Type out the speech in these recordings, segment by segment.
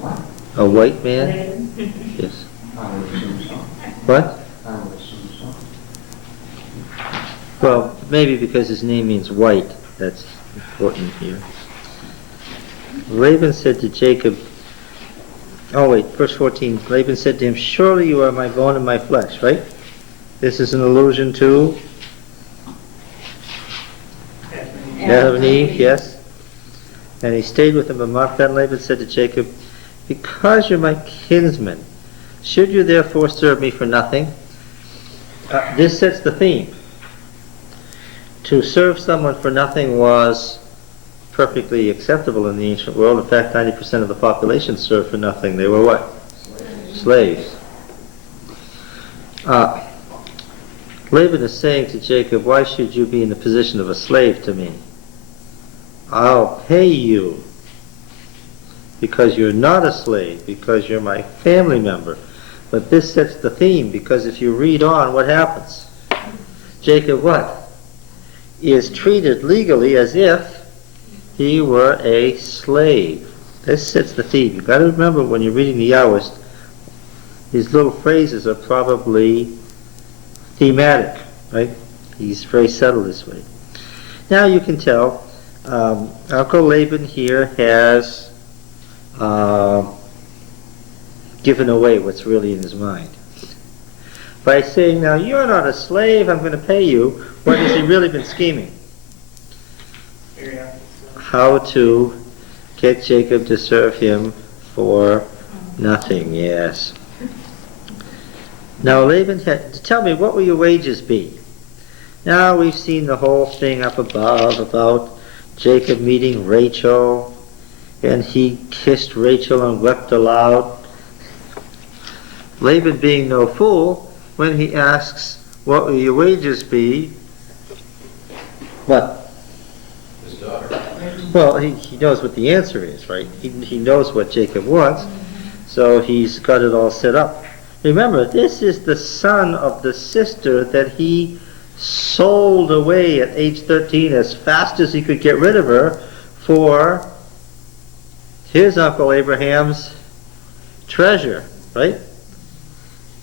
what? A white man? Yes. I would assume so. What? I would assume so. Well, maybe because his name means white. That's important here. Laban said to Jacob, oh wait, verse 14, Laban said to him, surely you are my bone and my flesh, right? This is an allusion to Adam and Eve, yes. And he stayed with him a month. Then Laban said to Jacob, because you're my kinsman, should you therefore serve me for nothing? This sets the theme. To serve someone for nothing was perfectly acceptable in the ancient world. In fact, 90% of the population served for nothing. They were what? Slaves. Laban is saying to Jacob, why should you be in the position of a slave to me? I'll pay you because you're not a slave, because you're my family member. But this sets the theme, because if you read on, what happens? Jacob what? Is treated legally as if he were a slave. This sets the theme. You've got to remember when you're reading the Yahwist, these little phrases are probably thematic, right? He's very subtle this way. Now you can tell Uncle Laban here has given away what's really in his mind. By saying, now you're not a slave, I'm going to pay you, what has he really been scheming? How to get Jacob to serve him for nothing, yes. Now Laban had to tell me, what will your wages be? Now we've seen the whole thing up above about Jacob meeting Rachel, and he kissed Rachel and wept aloud. Laban, being no fool, when he asks, what will your wages be? What? His daughter. Well, he knows what the answer is, right? He knows what Jacob wants, so he's got it all set up. Remember, this is the son of the sister that he sold away at age 13 as fast as he could get rid of her for his Uncle Abraham's treasure, right?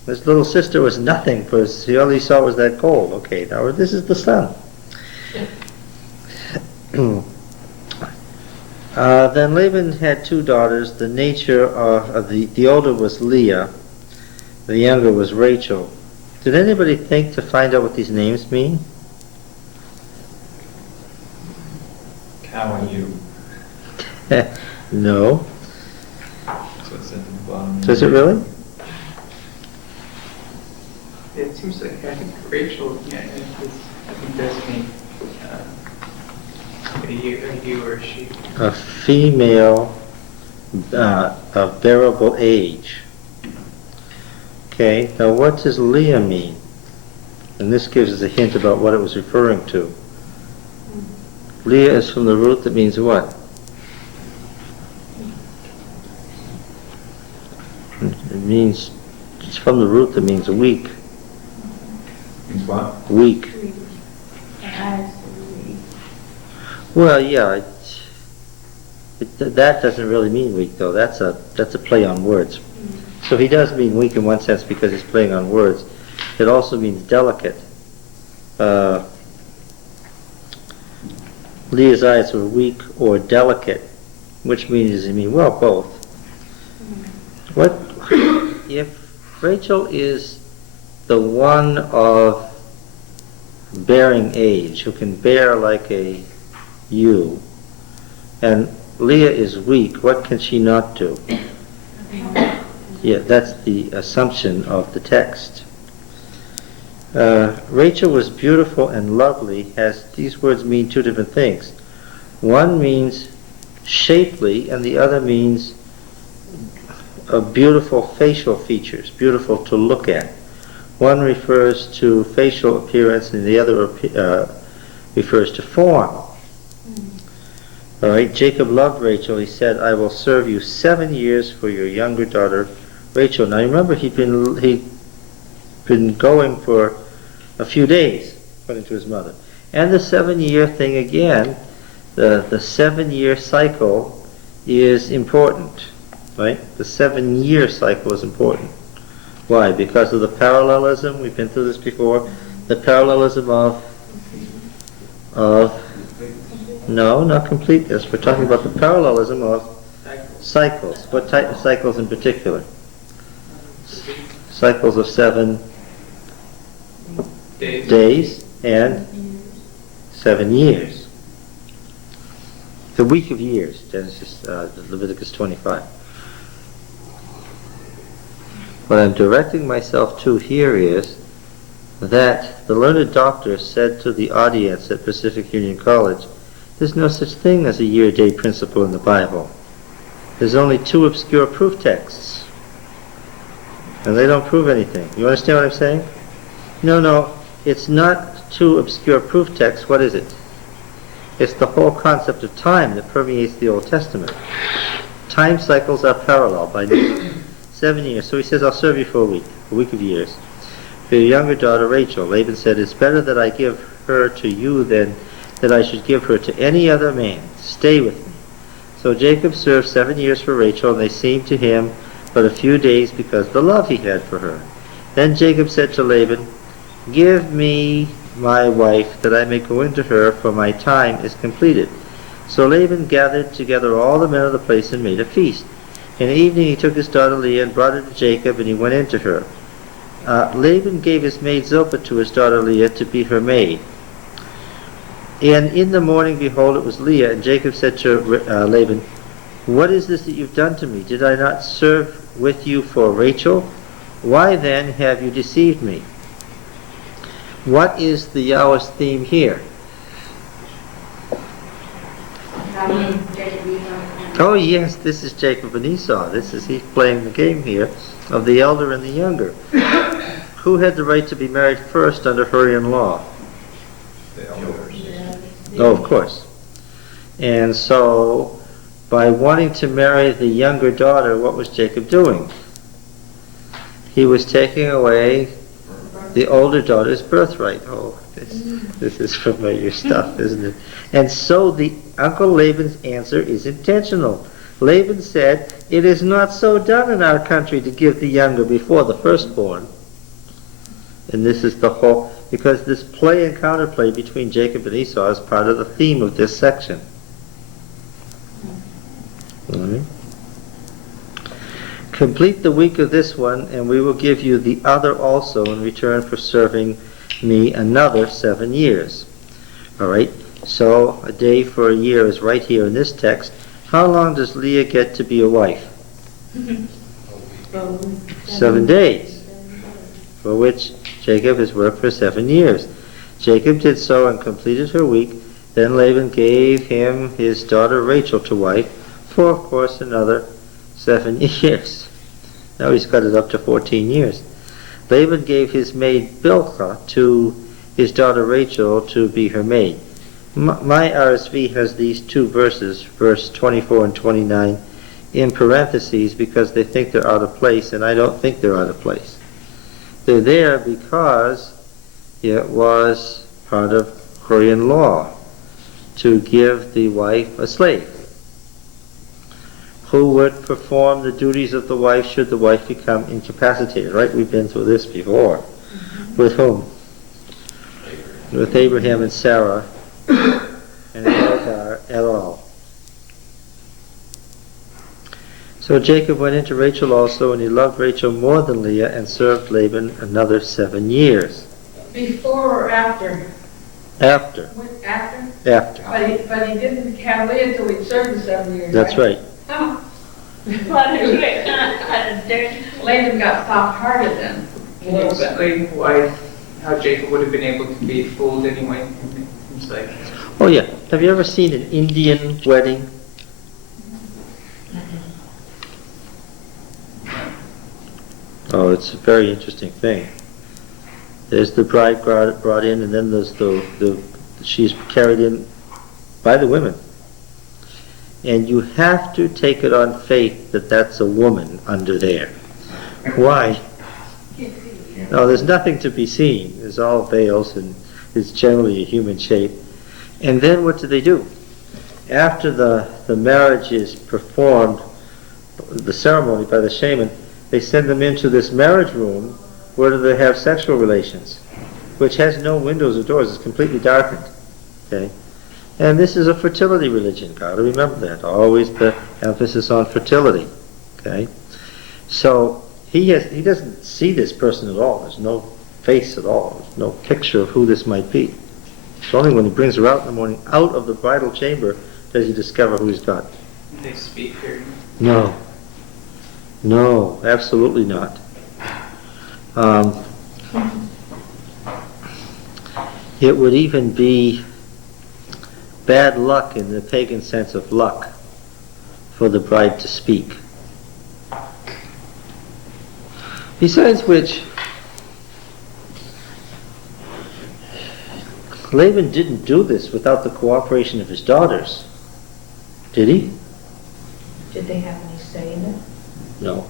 His little sister was nothing, because all he saw was that gold. Okay, now this is the son. Then Laban had two daughters. The nature of the older was Leah, the younger was Rachel. Did anybody think to find out what these names mean? Cow and you. No. That's what's at the bottom. Does it really? It seems like, I think Rachel, yeah, I think does mean a you or a she. A female of bearable age. Okay, now what does Leah mean? And this gives us a hint about what it was referring to. Leah is from the root that means what? It means, it's from the root that means weak. Means what? Weak. Well, yeah, that doesn't really mean weak, though. That's a play on words. So he does mean weak in one sense because he's playing on words. It also means delicate. Leah's eyes were weak or delicate, which means, well, both. What if Rachel is the one of bearing age, who can bear like a ewe, and Leah is weak, what can she not do? Yeah, that's the assumption of the text. Rachel was beautiful and lovely. These words mean two different things. One means shapely, and the other means beautiful facial features, beautiful to look at. One refers to facial appearance, and the other refers to form. All right, Jacob loved Rachel. He said, I will serve you 7 years for your younger daughter, Rachel. Now remember, he'd been going for a few days, according to his mother. And the 7-year thing again, the 7-year cycle is important. right? The 7-year cycle is important. Why? Because of the parallelism, we've been through this before, the parallelism of no, not completeness. We're talking about the parallelism of cycles. What type of cycles in particular? Cycles of 7 days and 7 years. The week of years, Leviticus 25. What I'm directing myself to here is that the learned doctor said to the audience at Pacific Union College, there's no such thing as a year-day principle in the Bible. There's only 2 obscure proof texts. And they don't prove anything. You understand what I'm saying? No, it's not 2 obscure proof texts. What is it? It's the whole concept of time that permeates the Old Testament. Time cycles are parallel by nature. 7 years. So he says, I'll serve you for a week of years. For your younger daughter Rachel, Laban said, it's better that I give her to you than that I should give her to any other man. Stay with me. So Jacob served 7 years for Rachel, and they seemed to him but a few days because of the love he had for her. Then Jacob said to Laban, give me my wife, that I may go into her, for my time is completed. So Laban gathered together all the men of the place and made a feast. In the evening he took his daughter Leah and brought her to Jacob, and he went into her. Laban gave his maid Zilpah to his daughter Leah to be her maid. And in the morning, behold, it was Leah, and Jacob said to Laban, what is this that you've done to me? Did I not serve with you for Rachel? Why then have you deceived me? What is the Yahweh's theme here? Oh yes, this is Jacob and Esau. He's playing the game here of the elder and the younger. Who had the right to be married first under Hurrian law? The elders. Oh, of course. And so, by wanting to marry the younger daughter, what was Jacob doing? He was taking away the older daughter's birthright. Oh, this is familiar stuff, isn't it? And so the Uncle Laban's answer is intentional. Laban said, it is not so done in our country to give the younger before the firstborn. And this is the whole, because this play and counterplay between Jacob and Esau is part of the theme of this section. Right. Complete the week of this one, and we will give you the other also in return for serving me another 7 years. All right, so a day for a year is right here in this text. How long does Leah get to be a wife? 7 days, for which Jacob has worked for 7 years. Jacob did so and completed her week. Then Laban gave him his daughter Rachel to wife for, of course, another 7 years. Now he's got it up to 14 years. Laban gave his maid Bilhah to his daughter Rachel to be her maid. My RSV has these 2 verses, verse 24 and 29, in parentheses because they think they're out of place, and I don't think they're out of place. They're there because it was part of Korean law to give the wife a slave. Who would perform the duties of the wife should the wife become incapacitated, right? We've been through this before. With whom? With Abraham and Sarah and Hagar et al. So Jacob went into Rachel also, and he loved Rachel more than Leah, and served Laban another 7 years. Before or after? After. After? After. But he didn't have Leah until he served the 7 years. That's right. Oh. Laban got soft-hearted then. Can you explain how Jacob would have been able to be fooled anyway? It's like, Oh yeah. Have you ever seen an Indian wedding? Oh, it's a very interesting thing. There's the bride brought in, and then there's she's carried in by the women. And you have to take it on faith that that's a woman under there. Why? No, there's nothing to be seen. There's all veils, and it's generally a human shape. And then what do? After the marriage is performed, the ceremony by the shaman, they send them into this marriage room where they have sexual relations, which has no windows or doors. It's completely darkened. Okay? And this is a fertility religion. Got to remember that. Always the emphasis on fertility. Okay? So he doesn't see this person at all. There's no face at all. There's no picture of who this might be. It's only when he brings her out in the morning, out of the bridal chamber, does he discover who he's got. They speak here. No. No, absolutely not. It would even be bad luck in the pagan sense of luck for the bride to speak. Besides which, Laban didn't do this without the cooperation of his daughters, did he? Did they have any say in it? No.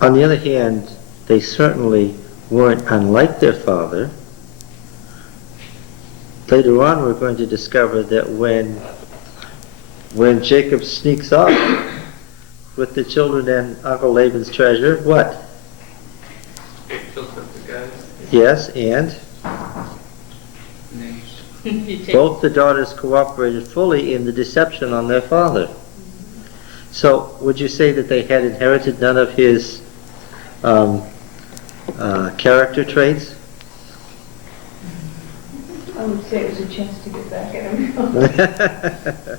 On the other hand, they certainly weren't unlike their father. Later on, we're going to discover that when Jacob sneaks off with the children and Uncle Laban's treasure, what? Rachel took the guys. Yes, and Names. both the daughters cooperated fully in the deception on their father. So, would you say that they had inherited none of his character traits? I would say it was a chance to get back at him.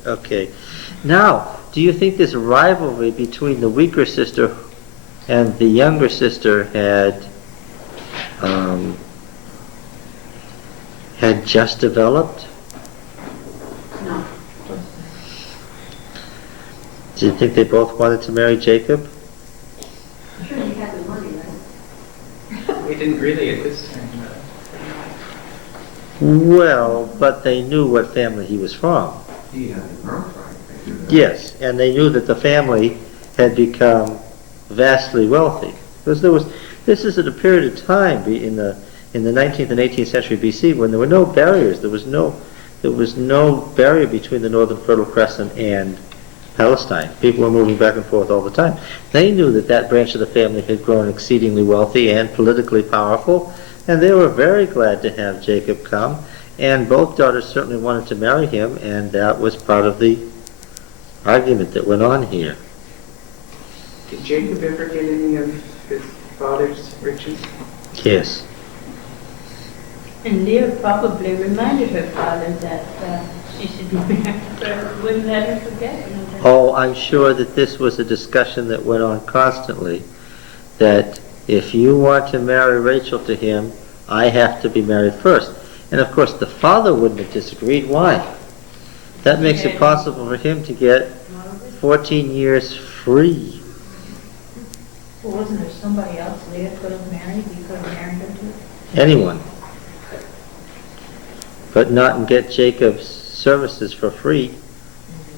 Okay. Now, do you think this rivalry between the weaker sister and the younger sister had just developed? No. Do you think they both wanted to marry Jacob? I'm sure he had the money, right? We didn't really at this time. Well, but they knew what family he was from. He had the birthright. They knew that. Yes, and they knew that the family had become vastly wealthy. Because this is at a period of time in the 19th and 18th century BC when there were no barriers. There was no barrier between the northern Fertile Crescent and Palestine. People were moving back and forth all the time. They knew that that branch of the family had grown exceedingly wealthy and politically powerful, and they were very glad to have Jacob come. And both daughters certainly wanted to marry him, and that was part of the argument that went on here. Did Jacob ever get any of his father's riches? Yes. And Leah probably reminded her father that she should be married, but wouldn't let her forget. Oh, I'm sure that this was a discussion that went on constantly, that if you want to marry Rachel to him, I have to be married first. And of course the father wouldn't have disagreed. Why? That makes it possible for him to get 14 years free. Well, wasn't there somebody else Leah could have married? He could have married her to? Anyone. But not and get Jacob's services for free.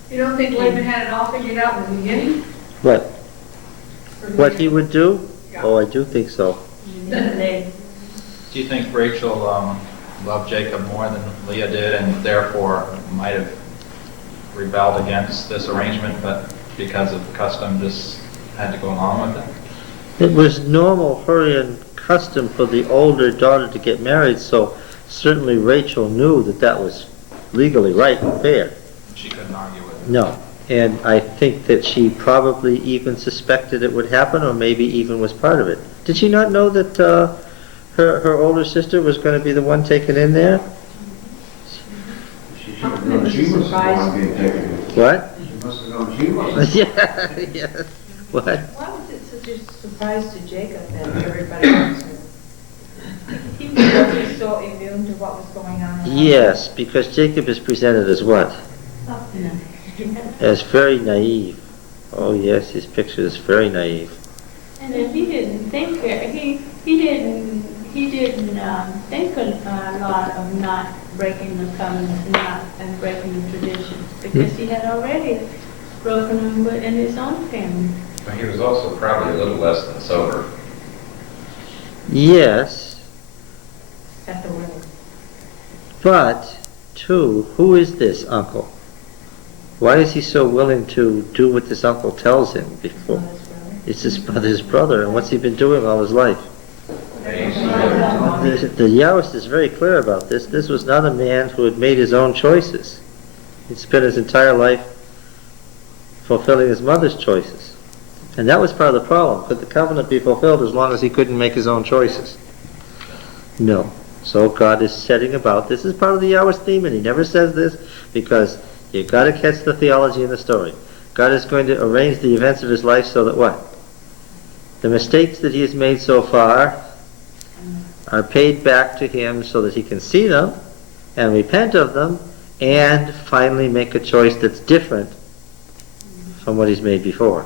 You don't think Laban had it all figured out in the beginning? What? Or What later? he would do? Yeah. Oh, I do think so. Do you think Rachel loved Jacob more than Leah did and therefore might have rebelled against this arrangement, but because of custom just had to go along with it? It was normal Hurrian custom for the older daughter to get married, so certainly Rachel knew that that was legally right and fair. She couldn't argue with it. No, and I think that she probably even suspected it would happen, or maybe even was part of it. Did she not know that her older sister was going to be the one taken in there? She should have known she was the one being taken. What? She must have known she was. Yeah, yeah. What? Why was it such a surprise to Jacob that everybody else knew? He was just so immune to what was going on. around Yes, because Jacob is presented as what? him. As very naive. Oh yes, his picture is very naive. And then he didn't think he didn't think a lot of not breaking the covenant, and breaking the tradition, because he had already broken them in his own family. But he was also probably a little less than sober. Yes, At the wedding. but, too, who is this uncle? Why is he so willing to do what this uncle tells him before? It's his brother, and what's he been doing all his life? The Yahwist is very clear about this. This was not a man who had made his own choices. He'd spent his entire life fulfilling his mother's choices. And that was part of the problem. Could the covenant be fulfilled as long as he couldn't make his own choices? No. So God is setting about. This is part of the Yahwist theme, and he never says this because you've got to catch the theology in the story. God is going to arrange the events of his life so that what? The mistakes that he has made so far are paid back to him so that he can see them and repent of them and finally make a choice that's different from what he's made before.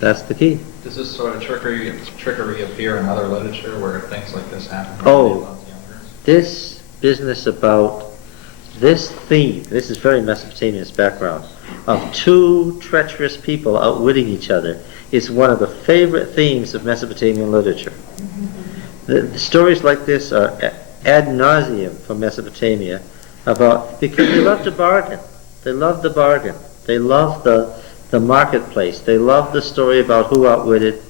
That's the key. Does this sort of trickery appear in other literature where things like this happen? Oh, this business about this theme, this is very Mesopotamian's background, of two treacherous people outwitting each other is one of the favorite themes of Mesopotamian literature. The stories like this are ad nauseum from Mesopotamia about, because they love to bargain. They love the bargain. They love the marketplace. They love the story about who outwitted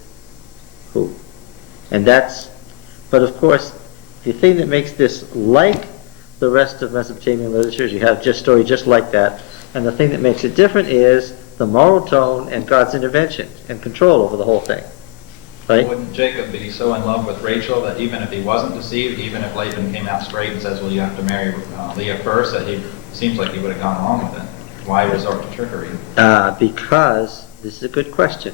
who. And that's, but of course, the thing that makes this like the rest of Mesopotamian literature is you have just story just like that. And the thing that makes it different is the moral tone and God's intervention and control over the whole thing. Right? Wouldn't Jacob be so in love with Rachel that even if he wasn't deceived, even if Laban came out straight and says, well, you have to marry Leah first, that he seems like he would have gone along with it? Why resort to trickery? Because, this is a good question.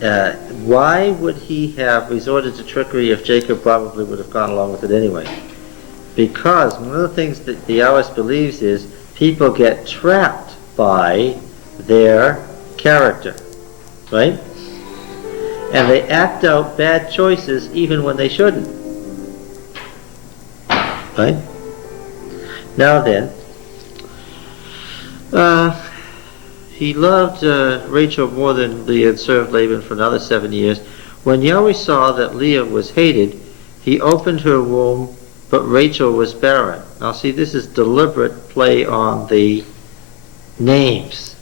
Why would he have resorted to trickery if Jacob probably would have gone along with it anyway? Because one of the things that the Yahwist believes is people get trapped by their character, right? And they act out bad choices even when they shouldn't. Right? Now then, he loved Rachel more than Leah and served Laban for another 7 years. When Yahweh saw that Leah was hated, he opened her womb, but Rachel was barren. Now see, this is deliberate play on the names.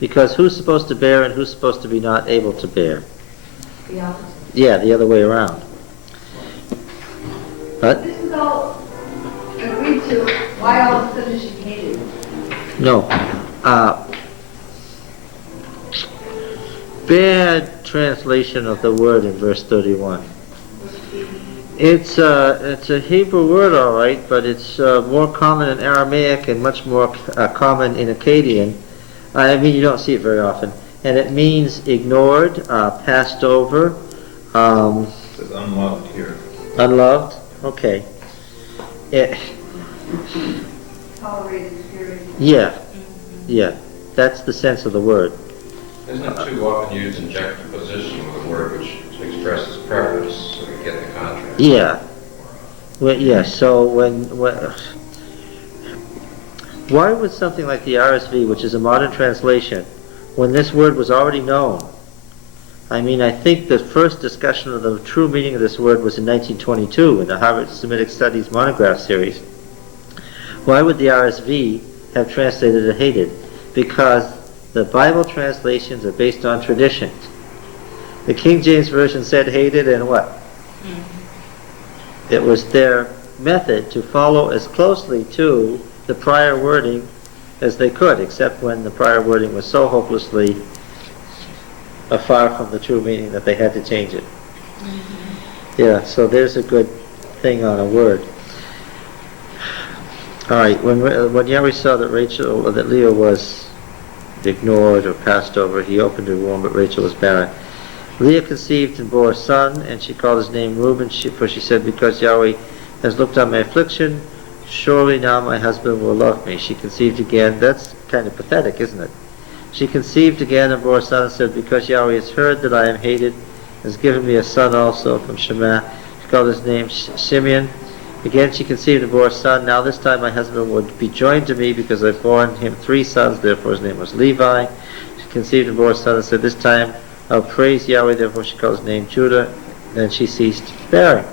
Because who's supposed to bear and who's supposed to be not able to bear? The opposite. Yeah, the other way around. But This is all agreed to. Why all of a sudden she hated? no. Bad translation of the word in verse 31. It's a Hebrew word, all right, but it's more common in Aramaic and much more common in Akkadian. I mean, you don't see it very often. And it means ignored, passed over. It says unloved here. Unloved? Okay. Tolerated spirit. Yeah. That's the sense of the word. Isn't it too often used in juxtaposition with a word which expresses preference so we get the contrast? Yeah. Well, yeah, so why would something like the RSV, which is a modern translation, when this word was already known? I mean, I think the first discussion of the true meaning of this word was in 1922 in the Harvard Semitic Studies monograph series. Why would the RSV have translated it hated? Because the Bible translations are based on traditions. The King James Version said hated, and what? It was their method to follow as closely to the prior wording as they could, except when the prior wording was so hopelessly afar from the true meaning that they had to change it. Yeah, so there's a good thing on a word. All right, when Yahweh saw that Leah was ignored or passed over, he opened her womb, but Rachel was barren. Leah conceived and bore a son, and she called his name Reuben, for she said, because Yahweh has looked on my affliction, surely now my husband will love me. She conceived again. That's kind of pathetic, isn't it? She conceived again and bore a son and said, because Yahweh has heard that I am hated, has given me a son also from Shema. She called his name Simeon. Again she conceived and bore a son. Now this time my husband would be joined to me because I've borne him 3 sons, therefore his name was Levi. She conceived and bore a son and said, this time I'll praise Yahweh, therefore she called his name Judah. Then she ceased bearing.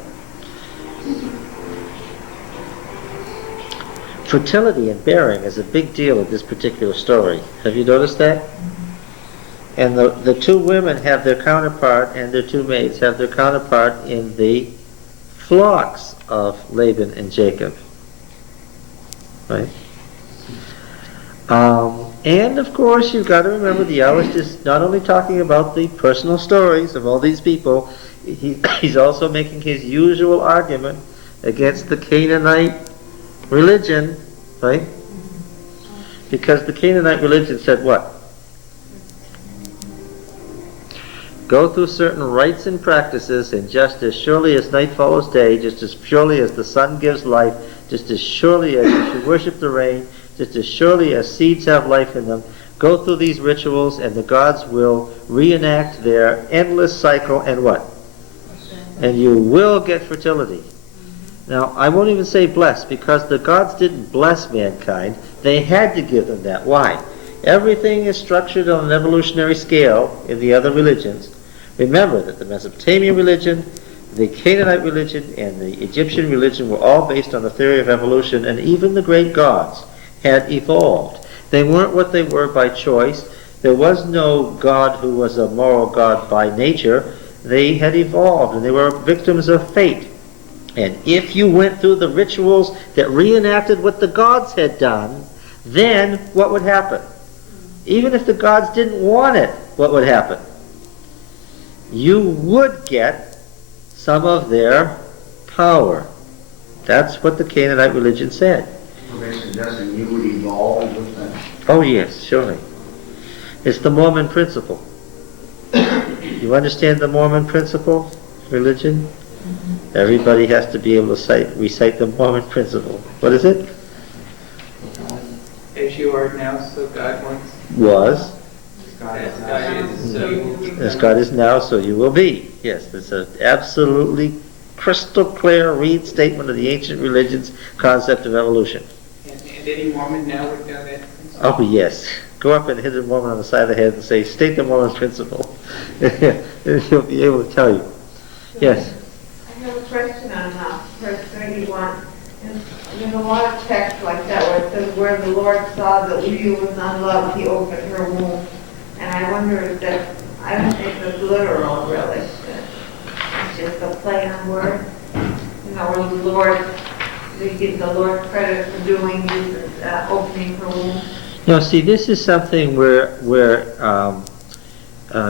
fertility and bearing is a big deal in this particular story. Have you noticed that? And the two women have their counterpart, and their two maids have their counterpart in the flocks of Laban and Jacob. Right? And of course, you've got to remember the Yahweh is not only talking about the personal stories of all these people, he's also making his usual argument against the Canaanite religion, right? Because the Canaanite religion said what? Go through certain rites and practices, and just as surely as night follows day, just as surely as the sun gives life, just as surely as you should worship the rain, just as surely as seeds have life in them, go through these rituals and the gods will reenact their endless cycle, and what? And you will get fertility. Now, I won't even say bless, because the gods didn't bless mankind. They had to give them that. Why? Everything is structured on an evolutionary scale in the other religions. Remember that the Mesopotamian religion, the Canaanite religion, and the Egyptian religion were all based on the theory of evolution, and even the great gods had evolved. They weren't what they were by choice. There was no God who was a moral God by nature. They had evolved, and they were victims of fate. And if you went through the rituals that reenacted what the gods had done, then what would happen? Even if the gods didn't want it, what would happen? You would get some of their power. That's what the Canaanite religion said. So they're suggesting you would evolve with them. Oh yes, surely. It's the Mormon principle. You understand the Mormon principle, religion? Everybody has to be able to recite the Mormon principle. What is it? As you are now, so God once Was. as God is, so you will be. As God is now, so you will be. Yes, it's an absolutely crystal clear restatement of the ancient religion's concept of evolution. And any Mormon now would know that. Oh yes. Go up and hit a Mormon on the side of the head and say, state the Mormon principle. And he'll be able to tell you. Yes. I have a question on verse 31. There's a lot of text like that where it says, where the Lord saw that Leah was unloved, he opened her womb. And I wonder if that, I don't think it's literal really. It's just a play on words. You know, where the Lord, they give the Lord credit for doing this, opening her womb. No, see, this is something where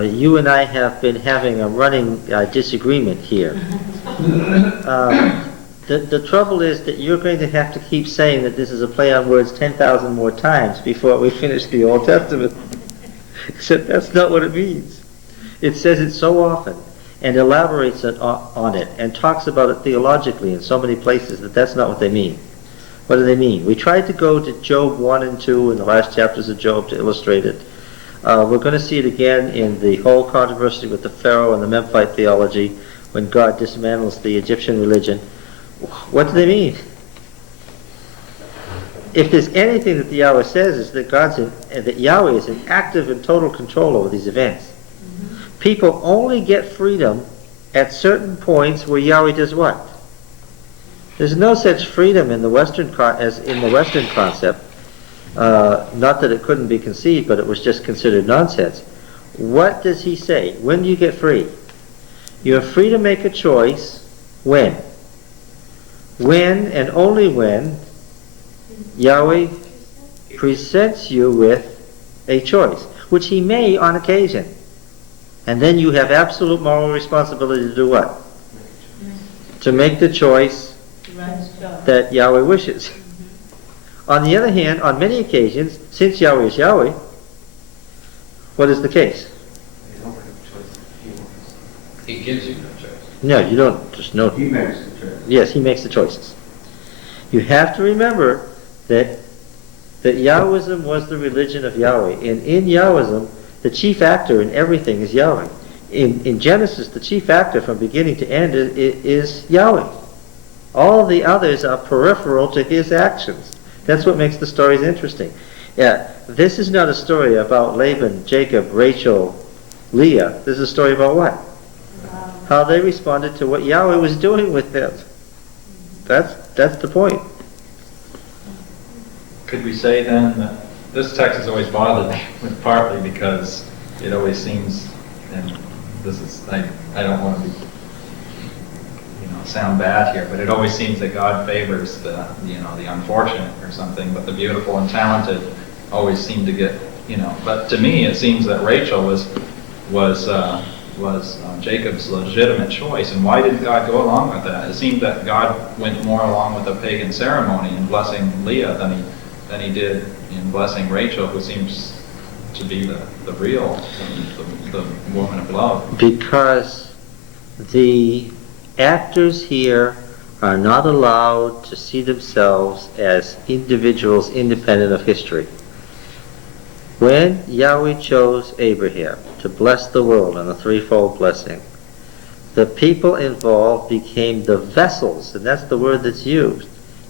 you and I have been having a running disagreement here. The trouble is that you're going to have to keep saying that this is a play on words 10,000 more times before we finish the Old Testament. Except that's not what it means. It says it so often and elaborates on it and talks about it theologically in so many places that that's not what they mean. What do they mean? We tried to go to Job 1 and 2 in the last chapters of Job to illustrate it. We're going to see it again in the whole controversy with the Pharaoh and the Memphite theology when God dismantles the Egyptian religion. What do they mean? If there's anything that the Yahweh says is that that Yahweh is in active and total control over these events. People only get freedom at certain points where Yahweh does what? There's no such freedom in the Western as in the Western concept. Not that it couldn't be conceived, but it was just considered nonsense. What does he say? When do you get free? You're free to make a choice. When? When and only when Yahweh presents you with a choice, which he may on occasion. And then you have absolute moral responsibility to do what? To make the choice that Yahweh wishes. On the other hand, on many occasions, since Yahweh is Yahweh, what is the case? He gives you no choice. No, you don't just know. He makes the choice. Yes, he makes the choices. You have to remember that Yahwism was the religion of Yahweh. And in Yahwism, the chief actor in everything is Yahweh. In Genesis, the chief actor from beginning to end is Yahweh. All the others are peripheral to his actions. That's what makes the stories interesting. Yeah, this is not a story about Laban, Jacob, Rachel, Leah. This is a story about what? How they responded to what Yahweh was doing with them. That's the point. could we say then that this text has always bothered me, partly because it always seems, and this is, I don't want to be, sound bad here, but it always seems that God favors the unfortunate or something, but the beautiful and talented always seem to get, but to me it seems that Rachel was Jacob's legitimate choice, and why didn't God go along with that? It seemed that God went more along with a pagan ceremony in blessing Leah than he did in blessing Rachel, who seems to be the real, the woman of love. Because the actors here are not allowed to see themselves as individuals independent of history. When Yahweh chose Abraham to bless the world in a threefold blessing, the people involved became the vessels, and that's the word that's used,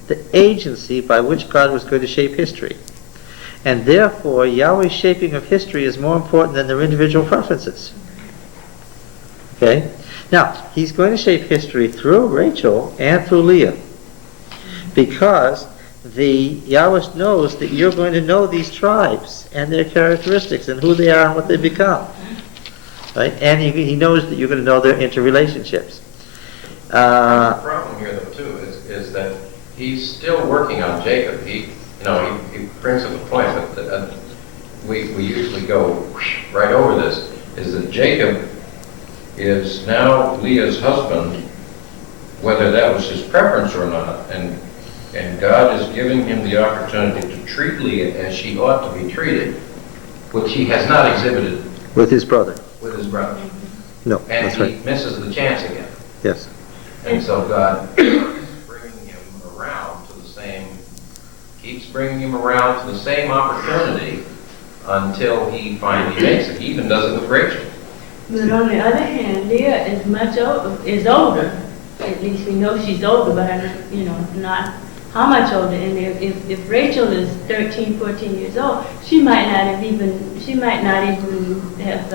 the agency by which God was going to shape history. And therefore, Yahweh's shaping of history is more important than their individual preferences. Okay? Now, he's going to shape history through Rachel and through Leah, because Yahweh knows that you're going to know these tribes and their characteristics and who they are and what they become. Right? And he knows that you're going to know their interrelationships. The problem here, though, too, is that he's still working on Jacob. He brings up a point, but we usually go right over this, is that Jacob is now Leah's husband, whether that was his preference or not, and God is giving him the opportunity to treat Leah as she ought to be treated, which he has not exhibited With his brother. with his brother. No, And that's he right. misses the chance again. Yes. And so God is bringing him around to the same, keeps bringing him around to the same opportunity until he finally makes it. He even does it with Rachel. But on the other hand, Leah is older. At least we know she's older, but not how much older. And if Rachel is 13, 14 years old, she might not even have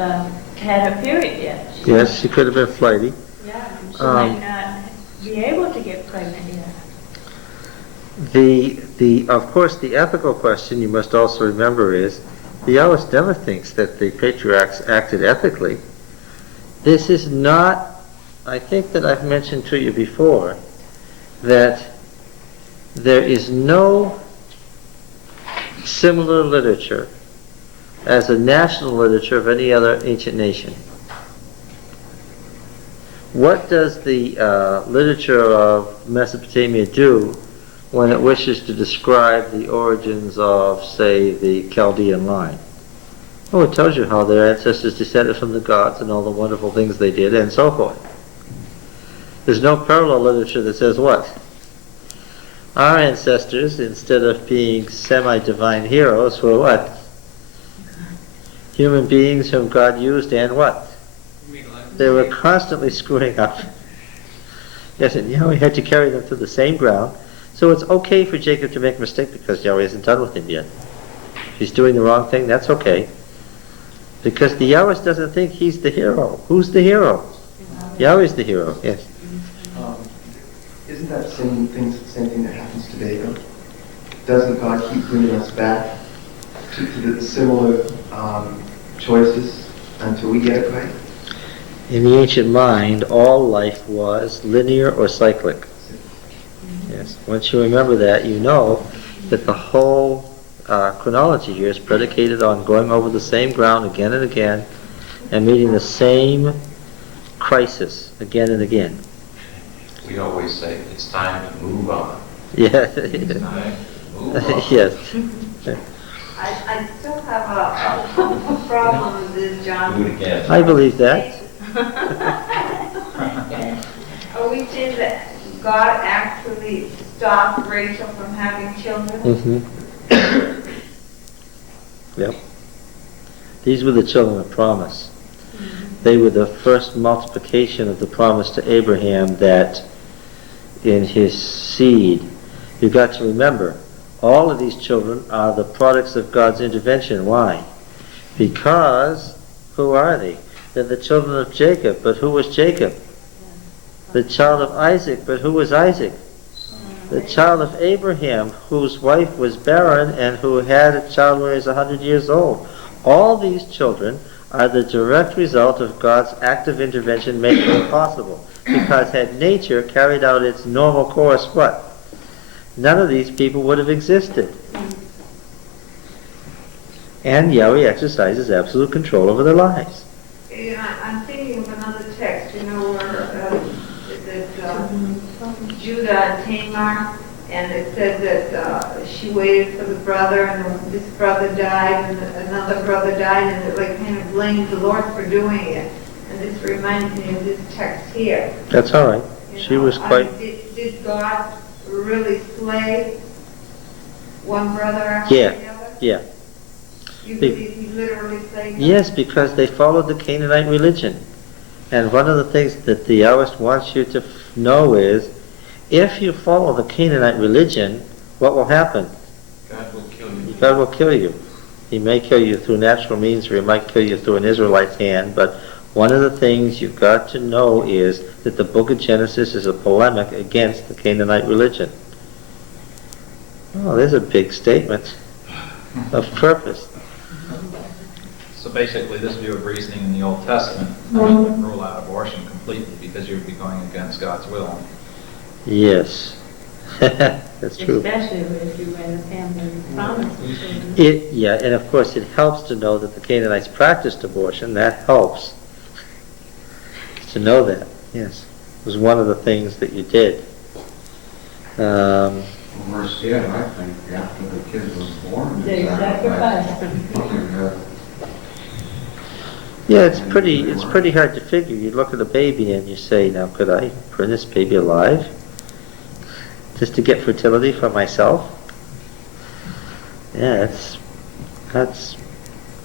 had her period yet. Yes, she could have been flighty. Yeah, she might not be able to get pregnant yet. Of course, the ethical question you must also remember is, the Yahweh never thinks that the patriarchs acted ethically. This is not, I think that I've mentioned to you before, that there is no similar literature as a national literature of any other ancient nation. What does the literature of Mesopotamia do when it wishes to describe the origins of, say, the Chaldean line? Oh, it tells you how their ancestors descended from the gods and all the wonderful things they did and so forth. There's no parallel literature that says what? Our ancestors, instead of being semi-divine heroes, were what? Human beings whom God used and what? They were constantly screwing up. Yes, and Yahweh had to carry them through the same ground. So it's okay for Jacob to make a mistake because Yahweh isn't done with him yet. If he's doing the wrong thing, that's okay. Because the Yahweh doesn't think he's the hero. Who's the hero? Yahweh's the hero, yes. Isn't that the same thing that happens today, though? Doesn't God keep bringing us back to the similar choices until we get it right? In the ancient mind, all life was linear or cyclic. Yes. Once you remember that, you know that the whole chronology here is predicated on going over the same ground again and again and meeting the same crisis again and again. We always say, it's time to move on. Yeah. It's time to move on. Yes. I still have a problem with this, John. Do it again. I believe that. Are we saying that God actually stopped Rachel from having children? Mm-hmm. Yep. These were the children of promise. They were the first multiplication of the promise to Abraham that in his seed, you've got to remember, all of these children are the products of God's intervention. Why? Because, who are they? They're the children of Jacob, but who was Jacob? The child of Isaac, but who was Isaac? the child of Abraham, whose wife was barren and who had a child when he was 100 years old. All these children are the direct result of God's active intervention making it possible. Because had nature carried out its normal course, what? None of these people would have existed. And Yahweh exercises absolute control over their lives. I'm thinking of another text, where Judah and Tamar, and it says that she waited for the brother, and this brother died, and another brother died, and it kind of blamed the Lord for doing it. And this reminds me of this text here. That's all right. She was quite... Did God really slay one brother after the other? Yeah. You believe he literally slayed them? Yes, because they followed the Canaanite religion. And one of the things that the Yahwist wants you to know is, if you follow the Canaanite religion, what will happen? God will kill you. God will kill you. He may kill you through natural means, or he might kill you through an Israelite's hand, but one of the things you've got to know is that the book of Genesis is a polemic against the Canaanite religion. Oh, there's a big statement of purpose. So basically, this view of reasoning in the Old Testament would rule out abortion completely because you would be going against God's will. Yes. That's true. Especially if you read the family promises. Yeah, and of course it helps to know that the Canaanites practiced abortion. That helps to know that. Yes, it was one of the things that you did. We're scared, I think, after the kid was born. They sacrificed them. Yeah, it's pretty hard to figure. You look at a baby and you say, now could I bring this baby alive? Just to get fertility for myself? Yeah, that's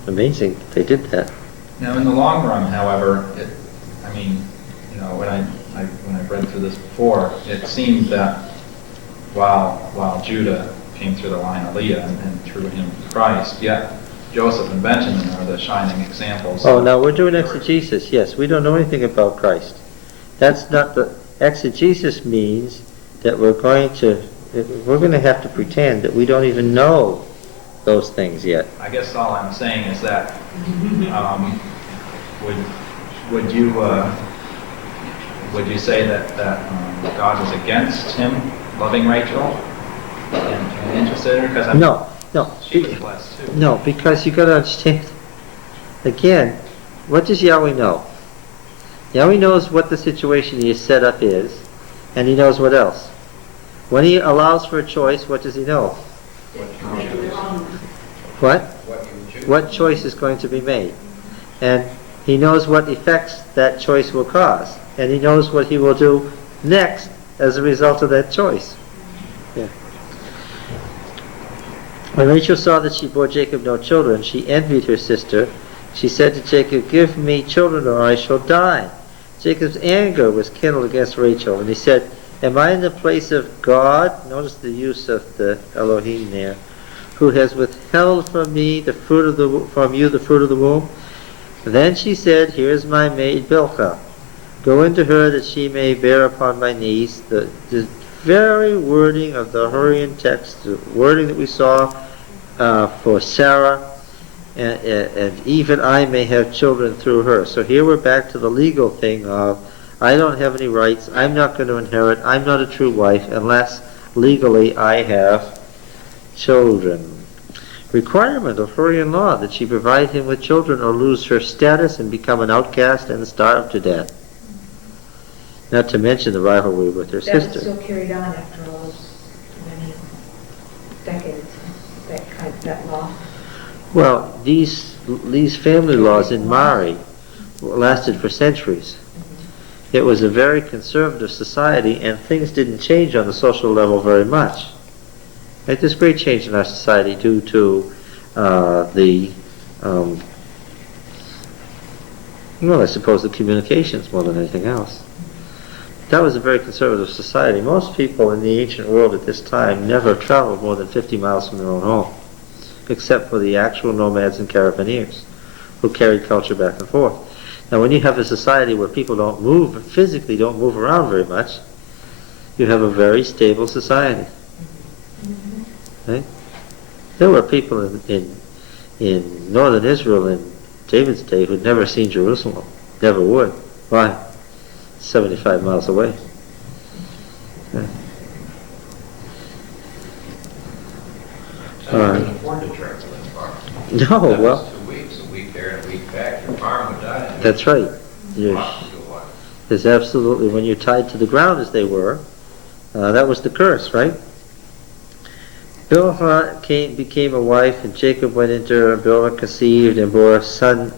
amazing that they did that. Now, in the long run, however, when I read through this before, it seemed that while Judah came through the line of Leah and through him Christ, yet Joseph and Benjamin are the shining examples. Oh, now we're doing exegesis. Yes, we don't know anything about Christ. That's not the exegesis means that we're going to have to pretend that we don't even know those things yet. I guess all I'm saying is that would you say that God was against him loving Rachel and interested in her? Because No. she was blessed too. No, because you got to understand. Again, what does Yahweh know? Yahweh knows what the situation he has set up is, and he knows what else. When he allows for a choice, what does he know? What? What choice is going to be made? And he knows what effects that choice will cause. And he knows what he will do next as a result of that choice. Yeah. When Rachel saw that she bore Jacob no children, she envied her sister. She said to Jacob, "Give me children or I shall die." Jacob's anger was kindled against Rachel, and he said, "Am I in the place of God?" Notice the use of the Elohim there. "Who has withheld from me the fruit of the womb?" Then she said, "Here is my maid Bilhah. Go into her that she may bear upon my knees." The very wording of the Hurrian text, the wording that we saw for Sarah, and even I may have children through her. So here we're back to the legal thing of, I don't have any rights, I'm not going to inherit, I'm not a true wife unless legally I have children. Requirement of Hurrian law that she provide him with children or lose her status and become an outcast and starve to death. Not to mention the rivalry with her That was sister. still carried on after all those many decades, that law. Well, these family laws in Mari lasted for centuries. It was a very conservative society, and things didn't change on the social level very much. Right? There's great change in our society due to the communications more than anything else. That was a very conservative society. Most people in the ancient world at this time never traveled more than 50 miles from their own home, except for the actual nomads and caravaneers who carried culture back and forth. Now, when you have a society where people physically don't move around very much, you have a very stable society. Right? There were people in northern Israel in David's day who'd never seen Jerusalem. Never would. Why? 75 miles away. Right. So you couldn't afford to travel that far. No, That was well, 2 weeks, a week there and a week back, your farm would die. that's right. You're, Wow, too wide. there's absolutely, when you're tied to the ground as they were, that was the curse, right? Bilhah became a wife, and Jacob went into her, and Bilhah conceived and bore a son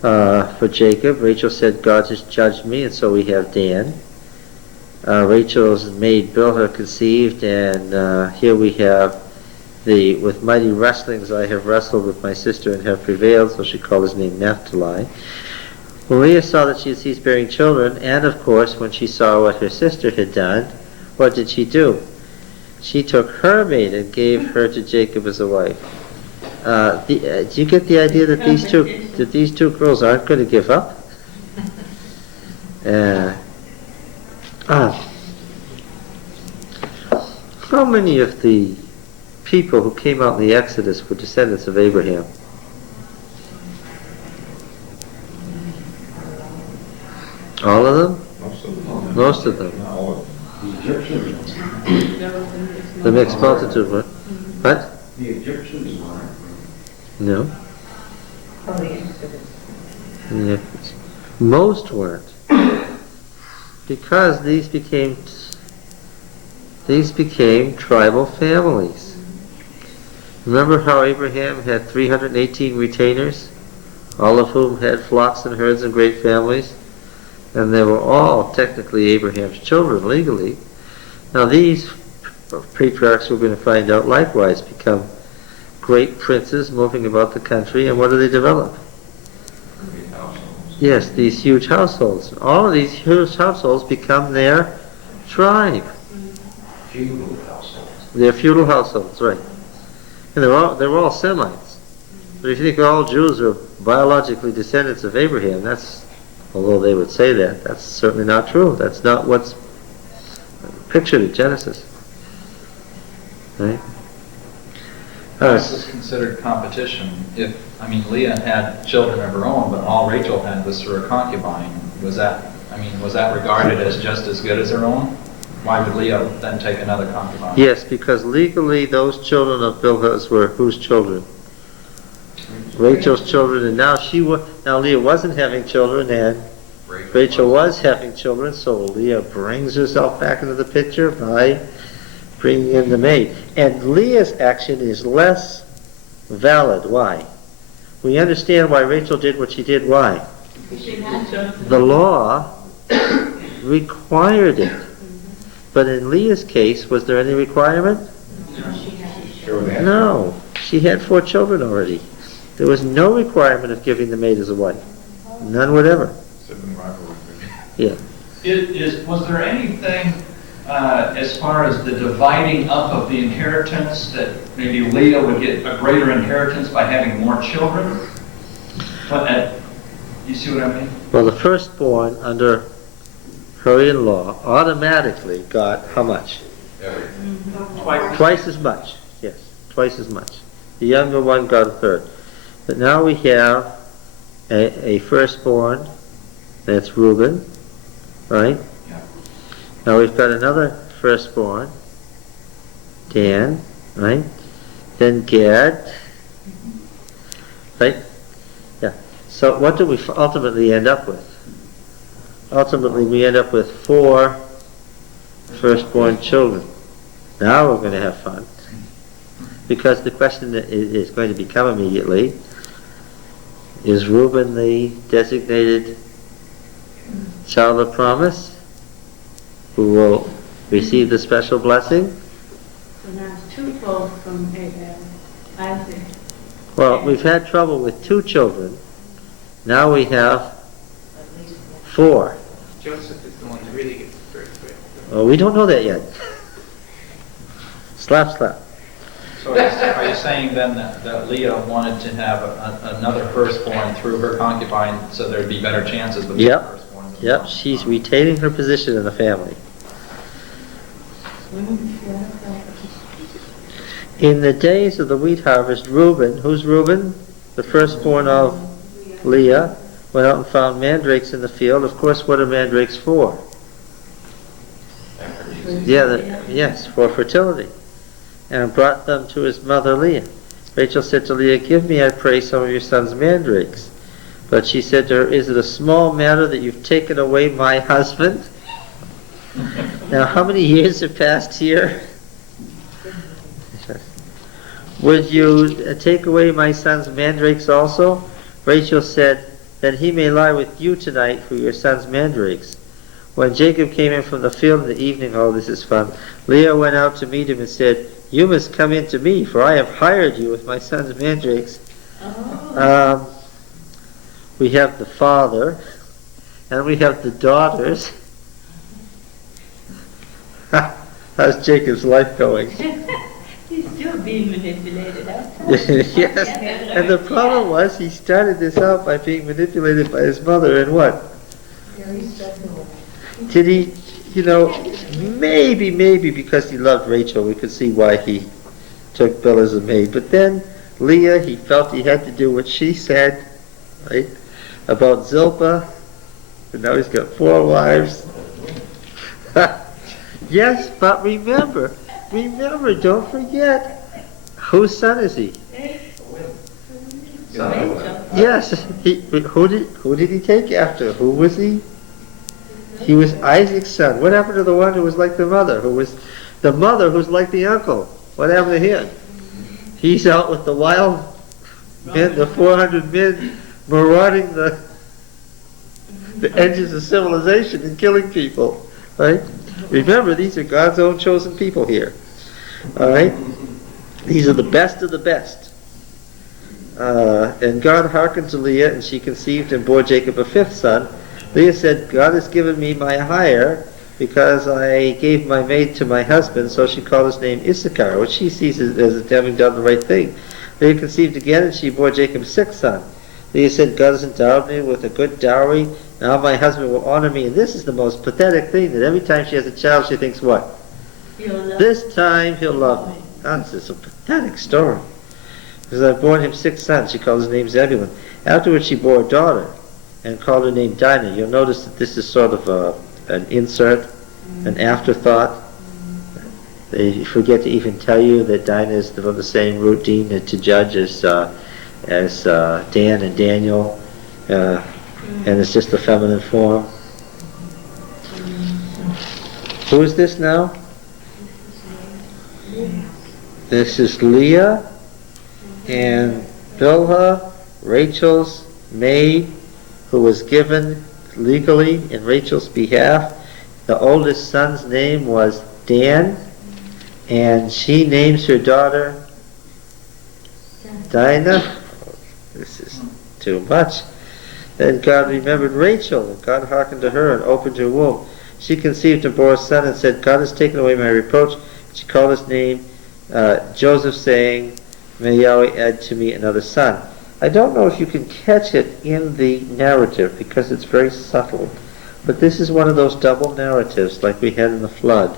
for Jacob. Rachel said, God has judged me, and so we have Dan. Rachel's maid Bilhah conceived, and here we have with mighty wrestlings I have wrestled with my sister and have prevailed, so she called his name Naphtali. When Leah saw that she had ceased bearing children, and of course when she saw what her sister had done, what did she do? She took her maid and gave her to Jacob as a wife. Do you get the idea that these two girls aren't going to give up? How many of the people who came out in the Exodus were descendants of Abraham? All of them? Most of them. The Egyptians, The mixed multitude were. What? the Egyptians were. No. Oh, the Exodus. Yeah. Most weren't. Because these became tribal families. Remember how Abraham had 318 retainers, all of whom had flocks and herds and great families? And they were all technically Abraham's children legally. Now these patriarchs, we're going to find out, likewise become great princes moving about the country, and what do they develop? Great households. Yes, these huge households. All of these huge households become their tribe. Feudal households. They're feudal households, right. And they were all Semites. But if you think all Jews are biologically descendants of Abraham, although they would say that, that's certainly not true. That's not what's pictured in Genesis. Right? This is considered competition. Leah had children of her own, but all Rachel had was through a concubine. Was that regarded as just as good as her own? Why would Leah then take another concubine? Yes, because legally those children of Bilhah's were whose children? Rachel's children, and now Leah wasn't having children, and Rachel was having children, so Leah brings herself back into the picture by bringing in the maid. And Leah's action is less valid. Why? We understand why Rachel did what she did. Why? She had chosen. The law required it. But in Leah's case, was there any requirement? No. She had 4 children already. There was no requirement of giving the maid as a wife. None whatever. Yeah. Was there anything as far as the dividing up of the inheritance that maybe Leah would get a greater inheritance by having more children? You see what I mean? Well, the firstborn under her in-law automatically got how much? Twice as much. Yes, twice as much. The younger one got a third. But now we have a firstborn, that's Reuben, right? Yeah. Now we've got another firstborn, Dan, right? Then Gad, right? Yeah. So what do we ultimately end up with? Ultimately we end up with 4 firstborn children. Now we're going to have fun. Because the question that is going to become immediately, is Reuben the designated child of promise who will receive the special blessing? So now it's twofold from Isaac. Well, we've had trouble with 2 children. Now we have 4. Joseph is the one that really gets the birthright. Well, we don't know that yet. Slap, slap. So are you saying then that Leah wanted to have another firstborn through her concubine so there'd be better chances with the Yep. firstborn? Yep, she's retaining her position in the family. In the days of the wheat harvest, Reuben, who's Reuben? The firstborn of Leah, went out and found mandrakes in the field. Of course, what are mandrakes for? Yes, for fertility. And brought them to his mother Leah. Rachel said to Leah, "Give me, I pray, some of your son's mandrakes." But she said to her, "Is it a small matter that you've taken away my husband?" Now, how many years have passed here? "Would you take away my son's mandrakes also?" Rachel said, "Then he may lie with you tonight for your son's mandrakes." When Jacob came in from the field in the evening, oh, this is fun, Leah went out to meet him and said, "You must come in to me, for I have hired you with my son's mandrakes." We have the father, and we have the daughters. How's Jacob's life going? He's still being manipulated. Yes, and the problem was he started this out by being manipulated by his mother, and what? Did he, maybe because he loved Rachel, we could see why he took Bill as a maid. But then Leah, he felt he had to do what she said, right, about Zilpah, and now he's got 4 wives. Yes, but remember, don't forget, whose son is he? Yes, who did he take after? Who was he? He was Isaac's son. What happened to the one who was like the mother? Who was the mother who's like the uncle? What happened to him? He's out with the wild men, the 400 men, marauding the edges of civilization and killing people. Right? Remember, these are God's own chosen people here. All right? These are the best of the best. And God hearkened to Leah, and she conceived and bore Jacob a 5th son. Leah said, "God has given me my hire because I gave my maid to my husband," so she called his name Issachar, which she sees as having done the right thing. Leah conceived again, and she bore Jacob a 6th son. Leah said, "God has endowed me with a good dowry. Now my husband will honor me." And this is the most pathetic thing, that every time she has a child, she thinks, what? This time he'll love me. Oh, this is a pathetic story. Because I've borne him 6 sons. She called his name Zebulun. Afterwards she bore a daughter and called her name Dinah. You'll notice that this is sort of an insert, an afterthought. They forget to even tell you that Dinah is from the same root, Din, to judge, as Dan and Daniel, and it's just a feminine form. Who is this now? This is Leah and Bilhah, Rachel's maid, who was given legally in Rachel's behalf. The oldest son's name was Dan, and she names her daughter Dinah. This is too much. Then God remembered Rachel, and God hearkened to her and opened her womb. She conceived and bore a son and said, "God has taken away my reproach." She called his name Joseph, saying, "May Yahweh add to me another son." I don't know if you can catch it in the narrative because it's very subtle, but this is one of those double narratives like we had in the flood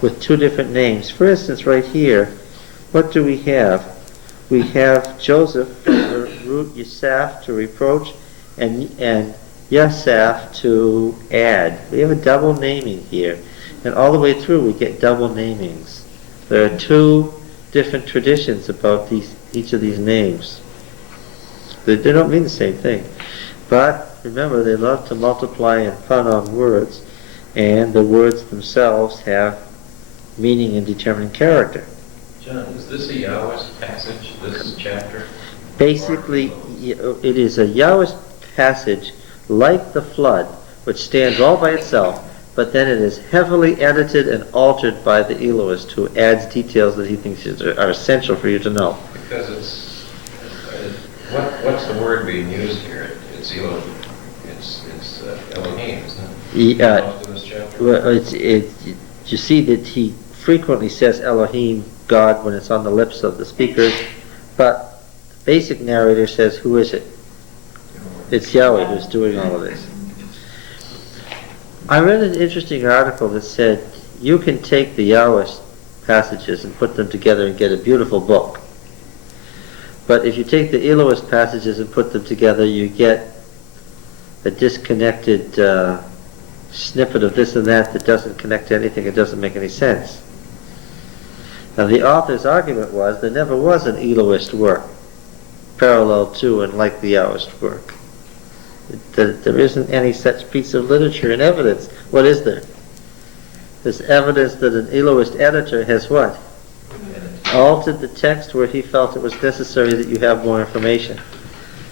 with 2 different names. For instance, right here, what do we have? We have Joseph from the root Yasaph, to reproach, and Yasaph, to add. We have a double naming here, and all the way through we get double namings. There are 2 different traditions about each of these names. They don't mean the same thing. But remember, they love to multiply and pun on words, and the words themselves have meaning and determining character. John, is this a Yahweh passage, this chapter? Basically, it is a Yahweh passage like the flood, which stands all by itself, but then it is heavily edited and altered by the Elohist, who adds details that he thinks are essential for you to know. Because what's the word being used here? It's Elohim. It's Elohim, isn't it? Most of this chapter. Well, you see that he frequently says Elohim, God, when it's on the lips of the speakers, but the basic narrator says, who is it? It's Yahweh who's doing all of this. I read an interesting article that said you can take the Yahwist passages and put them together and get a beautiful book. But if you take the Elohist passages and put them together, you get a disconnected snippet of this and that that doesn't connect to anything. It doesn't make any sense. Now the author's argument was there never was an Elohist work parallel to and like the Yahwist work. There isn't any such piece of literature and evidence. What is there? There's evidence that an Elohist editor has what? Altered the text where he felt it was necessary that you have more information,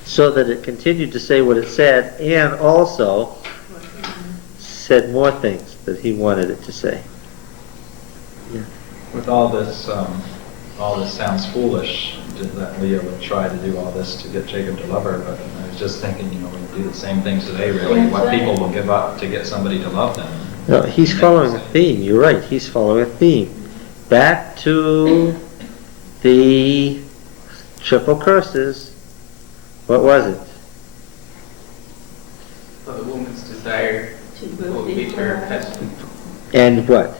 so that it continued to say what it said and also said more things that he wanted it to say. Yeah. With all this sounds foolish that Leah would try to do all this to get Jacob to love her, but I was just thinking, we do the same thing today, really. What people will give up to get somebody to love them. No, he's following a theme. You're right. He's following a theme. Back to the triple curses. What was it? So the woman's desire will be to her husband. And what?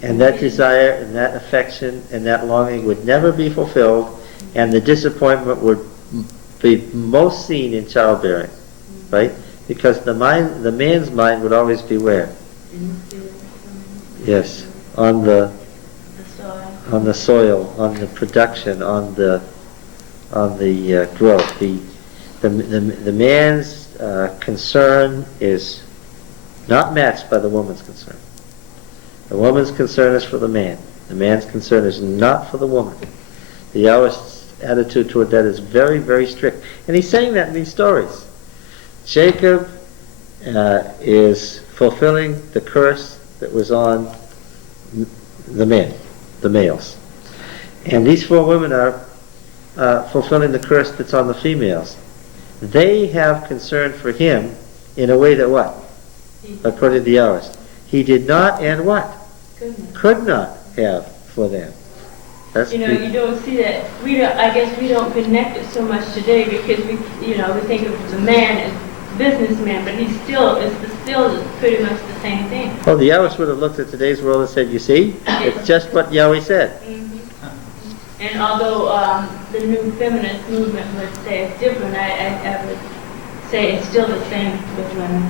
And that desire and that affection and that longing would never be fulfilled, and the disappointment would be most seen in childbearing, right? Because the man's mind would always be where? Yes, on the soil, on the production, on the growth. The man's concern is not matched by the woman's concern. The woman's concern is for the man. The man's concern is not for the woman. The Yahwist's attitude toward that is very, very strict. And he's saying that in these stories. Jacob is fulfilling the curse that was on the men, the males. And these 4 women are fulfilling the curse that's on the females. They have concern for him in a way that what? According to the Yahwist. He did not and what? Could not have for them. That's you don't see that. I guess we don't connect it so much today because we think of the man as businessman, but it's still pretty much the same thing. Oh, the Yahwist would have looked at today's world and said, you see, it's just what Yahweh said. Mm-hmm. And although the new feminist movement would say it's different, I would say it's still the same with women.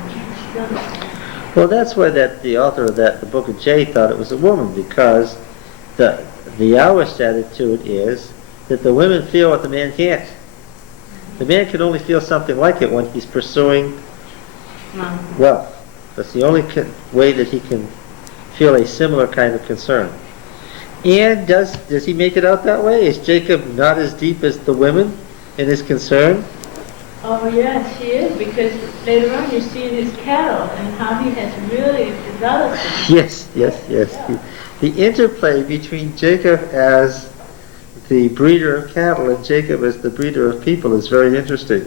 Still the same. Well, that's why the author of the book of J thought it was a woman, because the Yahwist attitude is that the women feel what the man can't. The man can only feel something like it when he's pursuing wealth. That's the only way that he can feel a similar kind of concern. And does he make it out that way? Is Jacob not as deep as the women in his concern? Oh yes, he is, because later on you see his cattle and how he has really developed it. Yes. Yeah. The interplay between Jacob as the breeder of cattle and Jacob as the breeder of people is very interesting.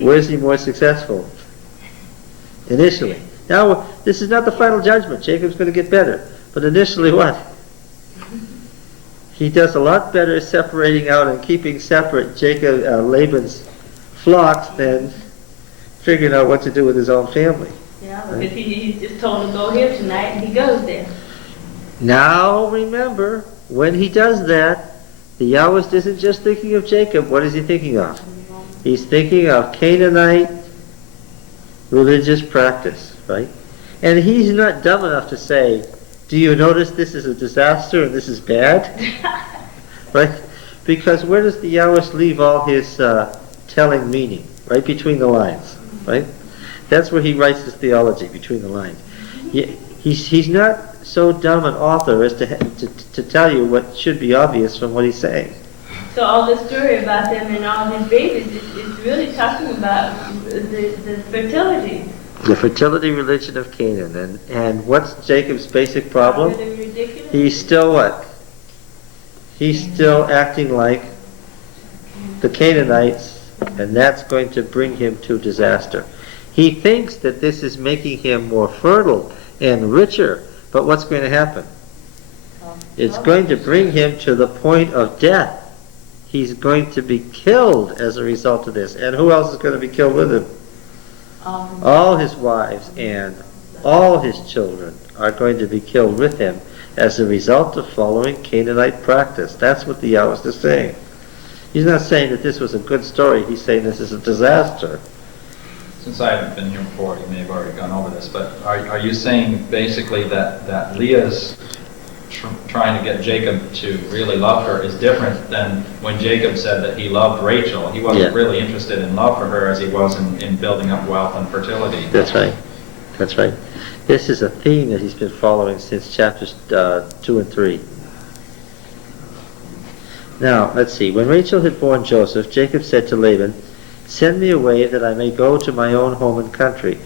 Where is he more successful? Initially. Now, this is not the final judgment. Jacob's going to get better. But initially what? He does a lot better separating out and keeping separate Laban's flocks than figuring out what to do with his own family. Yeah, because he's just told to go here tonight and he goes there. Now remember, when he does that, the Yahwist isn't just thinking of Jacob. What is he thinking of? He's thinking of Canaanite religious practice, right? And he's not dumb enough to say, do you notice this is a disaster and this is bad? Right? Because where does the Yahwist leave all his telling meaning? Right between the lines, right? That's where he writes his theology, between the lines. He's not so dumb an author as to tell you what should be obvious from what he's saying. So all the story about them and all his babies is really talking about the fertility. The fertility religion of Canaan. And what's Jacob's basic problem? He's still what? He's still acting like the Canaanites, and that's going to bring him to disaster. He thinks that this is making him more fertile and richer, but what's going to happen? It's going to bring him to the point of death. He's going to be killed as a result of this. And who else is going to be killed with him? All his wives and all his children, are going to be killed with him as a result of following Canaanite practice. That's what the Yahwist is saying. He's not saying that this was a good story. He's saying this is a disaster. Since I haven't been here before, you may have already gone over this, but are you saying basically that Leah's trying to get Jacob to really love her is different than when Jacob said that he loved Rachel? He wasn't really interested in love for her as he was in building up wealth and fertility. That's right. That's right. This is a theme that he's been following since chapters 2 and 3. Now, let's see. When Rachel had borne Joseph, Jacob said to Laban, "Send me away that I may go to my own home and country."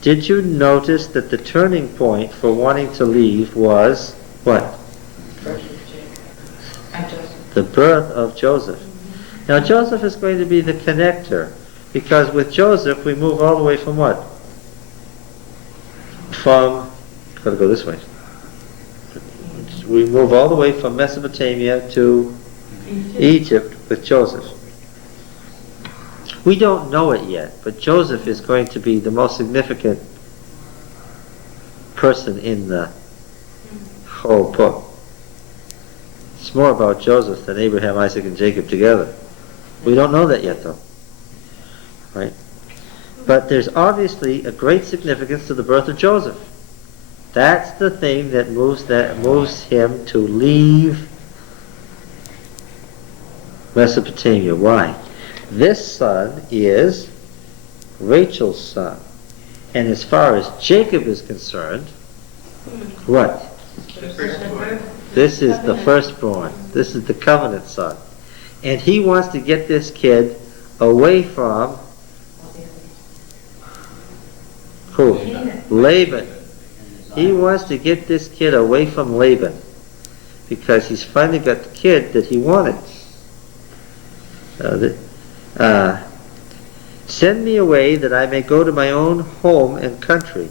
Did you notice that the turning point for wanting to leave was what? The birth of Joseph. Now, Joseph is going to be the connector, because with Joseph we move all the way from what? Gotta go this way. We move all the way from Mesopotamia to Egypt with Joseph. We don't know it yet, but Joseph is going to be the most significant person in the whole book. It's more about Joseph than Abraham, Isaac, and Jacob together. We don't know that yet, though. Right? But there's obviously a great significance to the birth of Joseph. That's the thing that moves him to leave Mesopotamia. Why? This son is Rachel's son. And as far as Jacob is concerned, what? This is the firstborn. This is the covenant son. And he wants to get this kid away from who? Laban. He wants to get this kid away from Laban because he's finally got the kid that he wanted. Send me away that I may go to my own home and country.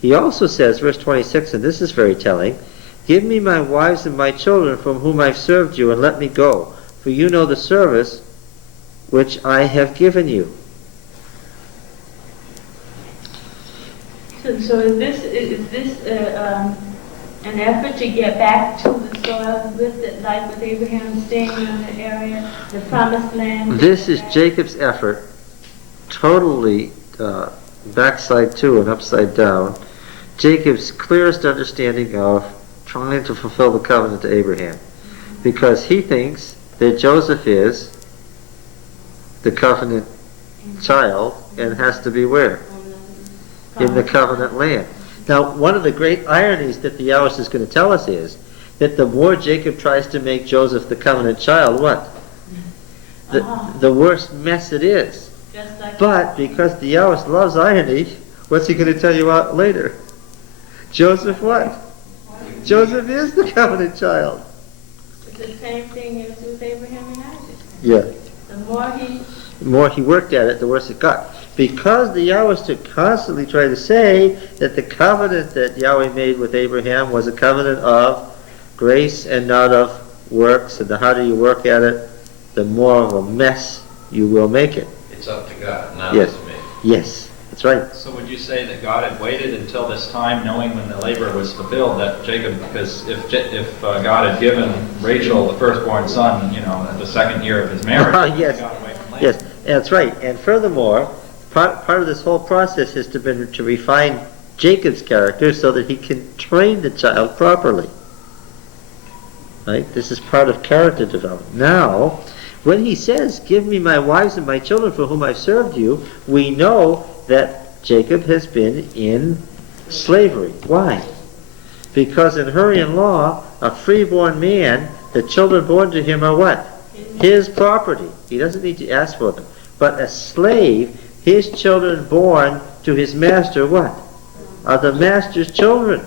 He also says, verse 26, and this is very telling, give me my wives and my children from whom I've served you, and let me go, for you know the service which I have given you. So is this an effort to get back to the soil with it, like with Abraham staying in the area, the promised land? This is Jacob's effort, totally backside to and upside down. Jacob's clearest understanding of trying to fulfill the covenant to Abraham, because he thinks that Joseph is the covenant child and has to be where? In the covenant land. Now, one of the great ironies that the Yahwist is going to tell us is that the more Jacob tries to make Joseph the covenant child, what? The worse mess it is. But because the Yahwist loves irony, what's he going to tell you out later? Joseph what? Joseph is the covenant child. It's the same thing as with Abraham and Isaac. Yeah. The more he worked at it, the worse it got. Because the Yahwist to constantly try to say that the covenant that Yahweh made with Abraham was a covenant of grace and not of works, and the harder you work at it, the more of a mess you will make it. It's up to God, not Yes. up to me. Yes, that's right. So would you say that God had waited until this time, knowing when the labor was fulfilled, that Jacob, because if God had given Rachel the firstborn son, at the second year of his marriage, Yes. God away from Laban. Yes, that's right. And furthermore, part of this whole process has been to refine Jacob's character so that he can train the child properly. Right? This is part of character development. Now, when he says, give me my wives and my children for whom I've served you, we know that Jacob has been in slavery. Why? Because in Hurrian law, a freeborn man, the children born to him are what? His property. He doesn't need to ask for them. But a slave, his children born to his master, what? Are the master's children.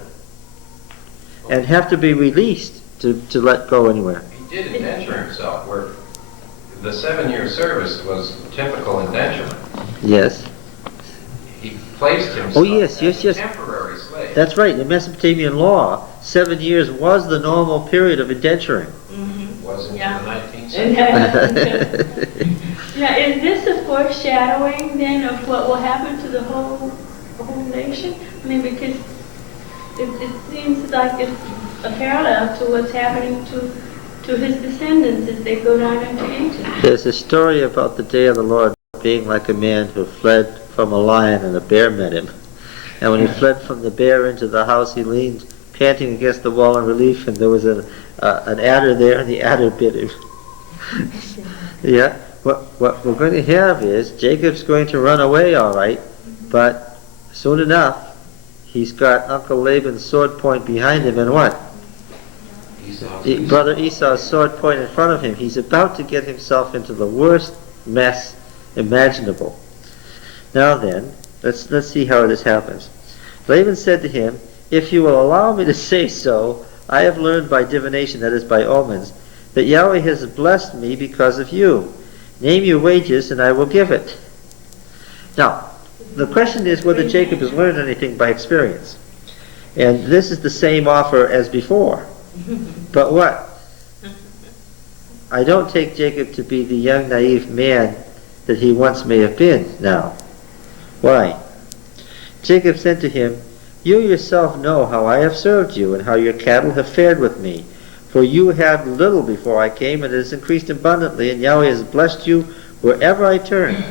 And have to be released to let go anywhere. He did indenture himself, where the 7-year service was typical indenturement. Yes. He placed himself yes, as yes. a temporary slave. That's right. In Mesopotamian law, 7 years was the normal period of indenturing. Wasn't Yeah. in the 19th century. Yeah, is this a foreshadowing then of what will happen to the whole nation? I mean, because it seems like it's a parallel to what's happening to his descendants as they go down into Egypt. There's a story about the day of the Lord being like a man who fled from a lion and a bear met him. And when he fled from the bear into the house, he leaned panting against the wall in relief, and there was an adder there, and the adder bit him. Yeah, what we're going to have is Jacob's going to run away, all right, but soon enough, he's got Uncle Laban's sword point behind him, and what? Brother Esau's sword point in front of him. He's about to get himself into the worst mess imaginable. Now then, let's see how this happens. Laban said to him, "If you will allow me to say so, I have learned by divination, that is by omens, that Yahweh has blessed me because of you. Name your wages and I will give it." Now, the question is whether Jacob has learned anything by experience. And this is the same offer as before. But what? I don't take Jacob to be the young, naive man that he once may have been now. Why? Jacob said to him, "You yourself know how I have served you, and how your cattle have fared with me. For you had little before I came, and it has increased abundantly, and Yahweh has blessed you wherever I turn.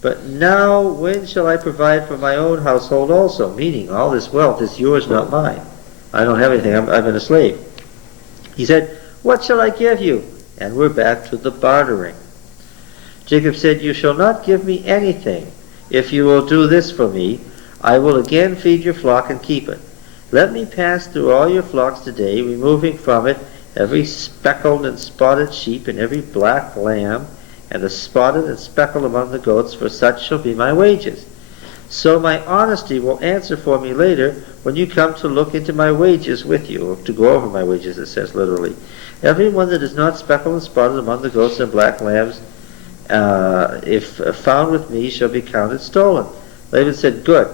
But now when shall I provide for my own household also?" Meaning, all this wealth is yours, not mine. I don't have anything, I've been a slave. He said, "What shall I give you?" And we're back to the bartering. Jacob said, "You shall not give me anything. If you will do this for me, I will again feed your flock and keep it. Let me pass through all your flocks today, removing from it every speckled and spotted sheep and every black lamb, and the spotted and speckled among the goats, for such shall be my wages. So my honesty will answer for me later when you come to look into my wages with you," or to go over my wages, it says literally. "Every one that is not speckled and spotted among the goats and black lambs, if found with me, shall be counted stolen." Laban said, "Good,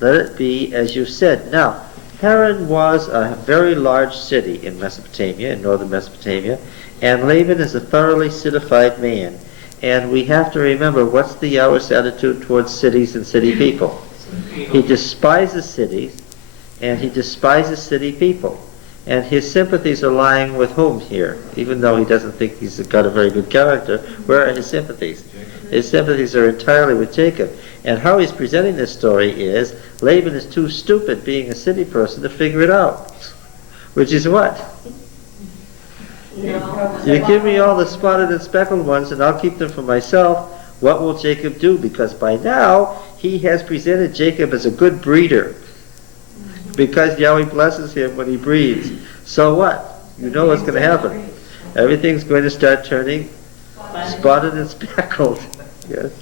let it be as you said." Now, Haran was a very large city in Mesopotamia, in northern Mesopotamia, and Laban is a thoroughly citified man. And we have to remember, what's the Yahweh's attitude towards cities and city people? He despises cities, and he despises city people. And his sympathies are lying with whom here? Even though he doesn't think he's got a very good character, where are his sympathies? His sympathies are entirely with Jacob. And how he's presenting this story is, Laban is too stupid, being a city person, to figure it out. Which is what? You give me all the spotted and speckled ones, and I'll keep them for myself. What will Jacob do? Because by now, he has presented Jacob as a good breeder. Because Yahweh blesses him when he breeds. So what? You know what's going to happen. Everything's going to start turning spotted and speckled. Yes.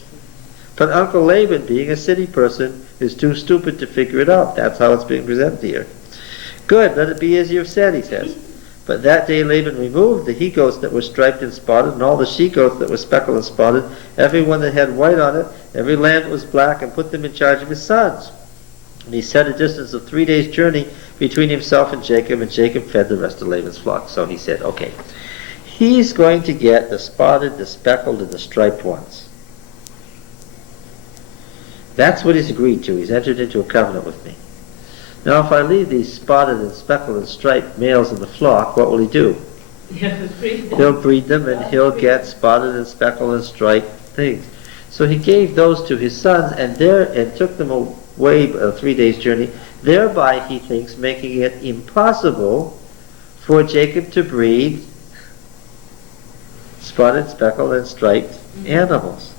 But Uncle Laban, being a city person, is too stupid to figure it out. That's how it's being presented here. "Good, let it be as you've said," he says. But that day Laban removed the he-goats that were striped and spotted, and all the she-goats that were speckled and spotted, every one that had white on it, every lamb that was black, and put them in charge of his sons. And he set a distance of 3 days' journey between himself and Jacob fed the rest of Laban's flock. So he said, okay, he's going to get the spotted, the speckled, and the striped ones. That's what he's agreed to. He's entered into a covenant with me. Now, if I leave these spotted and speckled and striped males in the flock, what will he do? He'll breed them, and he'll get spotted and speckled and striped things. So he gave those to his sons, and took them away a 3 days' journey, thereby, he thinks, making it impossible for Jacob to breed spotted, speckled, and striped animals.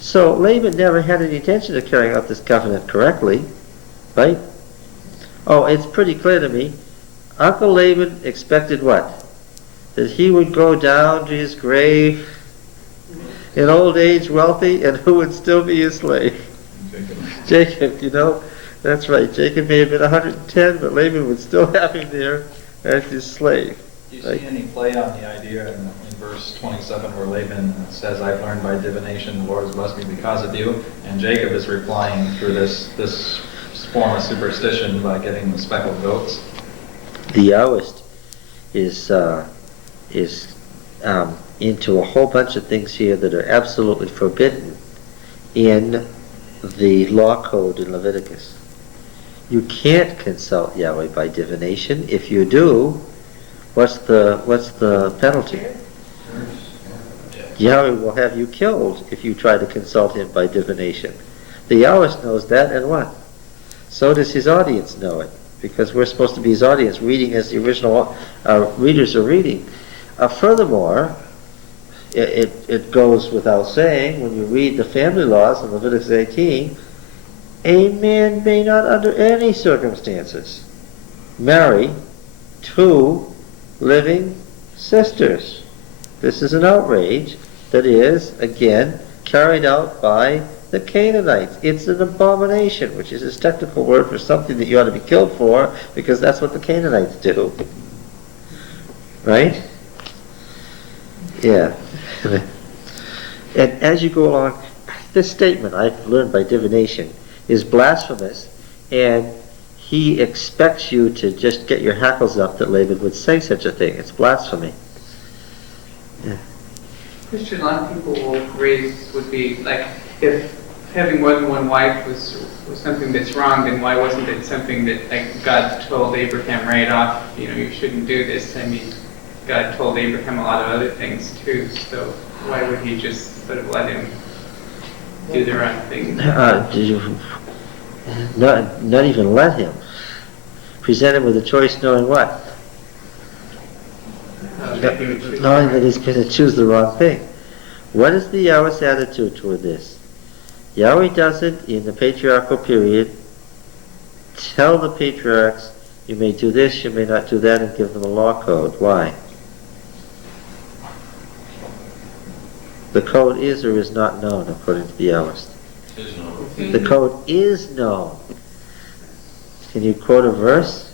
So Laban never had any intention of carrying out this covenant correctly, right? Oh, it's pretty clear to me. Uncle Laban expected what? That he would go down to his grave in old age wealthy, and who would still be his slave? Jacob, you know. That's right. Jacob may have been 110, but Laban would still have him there as his slave. Do you see any play on the idea in verse 27 where Laban says, "I've learned by divination, the Lord has blessed me because of you," and Jacob is replying through this form of superstition by getting the speckled goats? The Yahwist is into a whole bunch of things here that are absolutely forbidden in the law code in Leviticus. You can't consult Yahweh by divination. If you do, what's the penalty? Yahweh will have you killed if you try to consult him by divination. The Yahweh knows that, and what? So does his audience know it, because we're supposed to be his audience, reading as the original readers are reading. Furthermore, it goes without saying, when you read the family laws in Leviticus 18, a man may not under any circumstances marry two living sisters. This is an outrage that is, again, carried out by the Canaanites. It's an abomination, which is his technical word for something that you ought to be killed for, because that's what the Canaanites do. Right? Yeah. And as you go along, this statement, I've learned by divination, is blasphemous, and he expects you to just get your hackles up that Laban would say such a thing. It's blasphemy. Yeah. Christian, a lot of people would be like, if having more than one wife was something that's wrong, then why wasn't it something that, like, God told Abraham right off, you shouldn't do this? I mean, God told Abraham a lot of other things too, so why would he just sort of let him do the wrong thing? Not even let him. Present him with a choice, knowing what? Knowing that he's going to choose the wrong thing. What is the Yahweh's attitude toward this? Yahweh doesn't, in the patriarchal period, tell the patriarchs, you may do this, you may not do that, and give them a law code. Why? The code is or is not known, according to the Yahwist. The code is known. Can you quote a verse?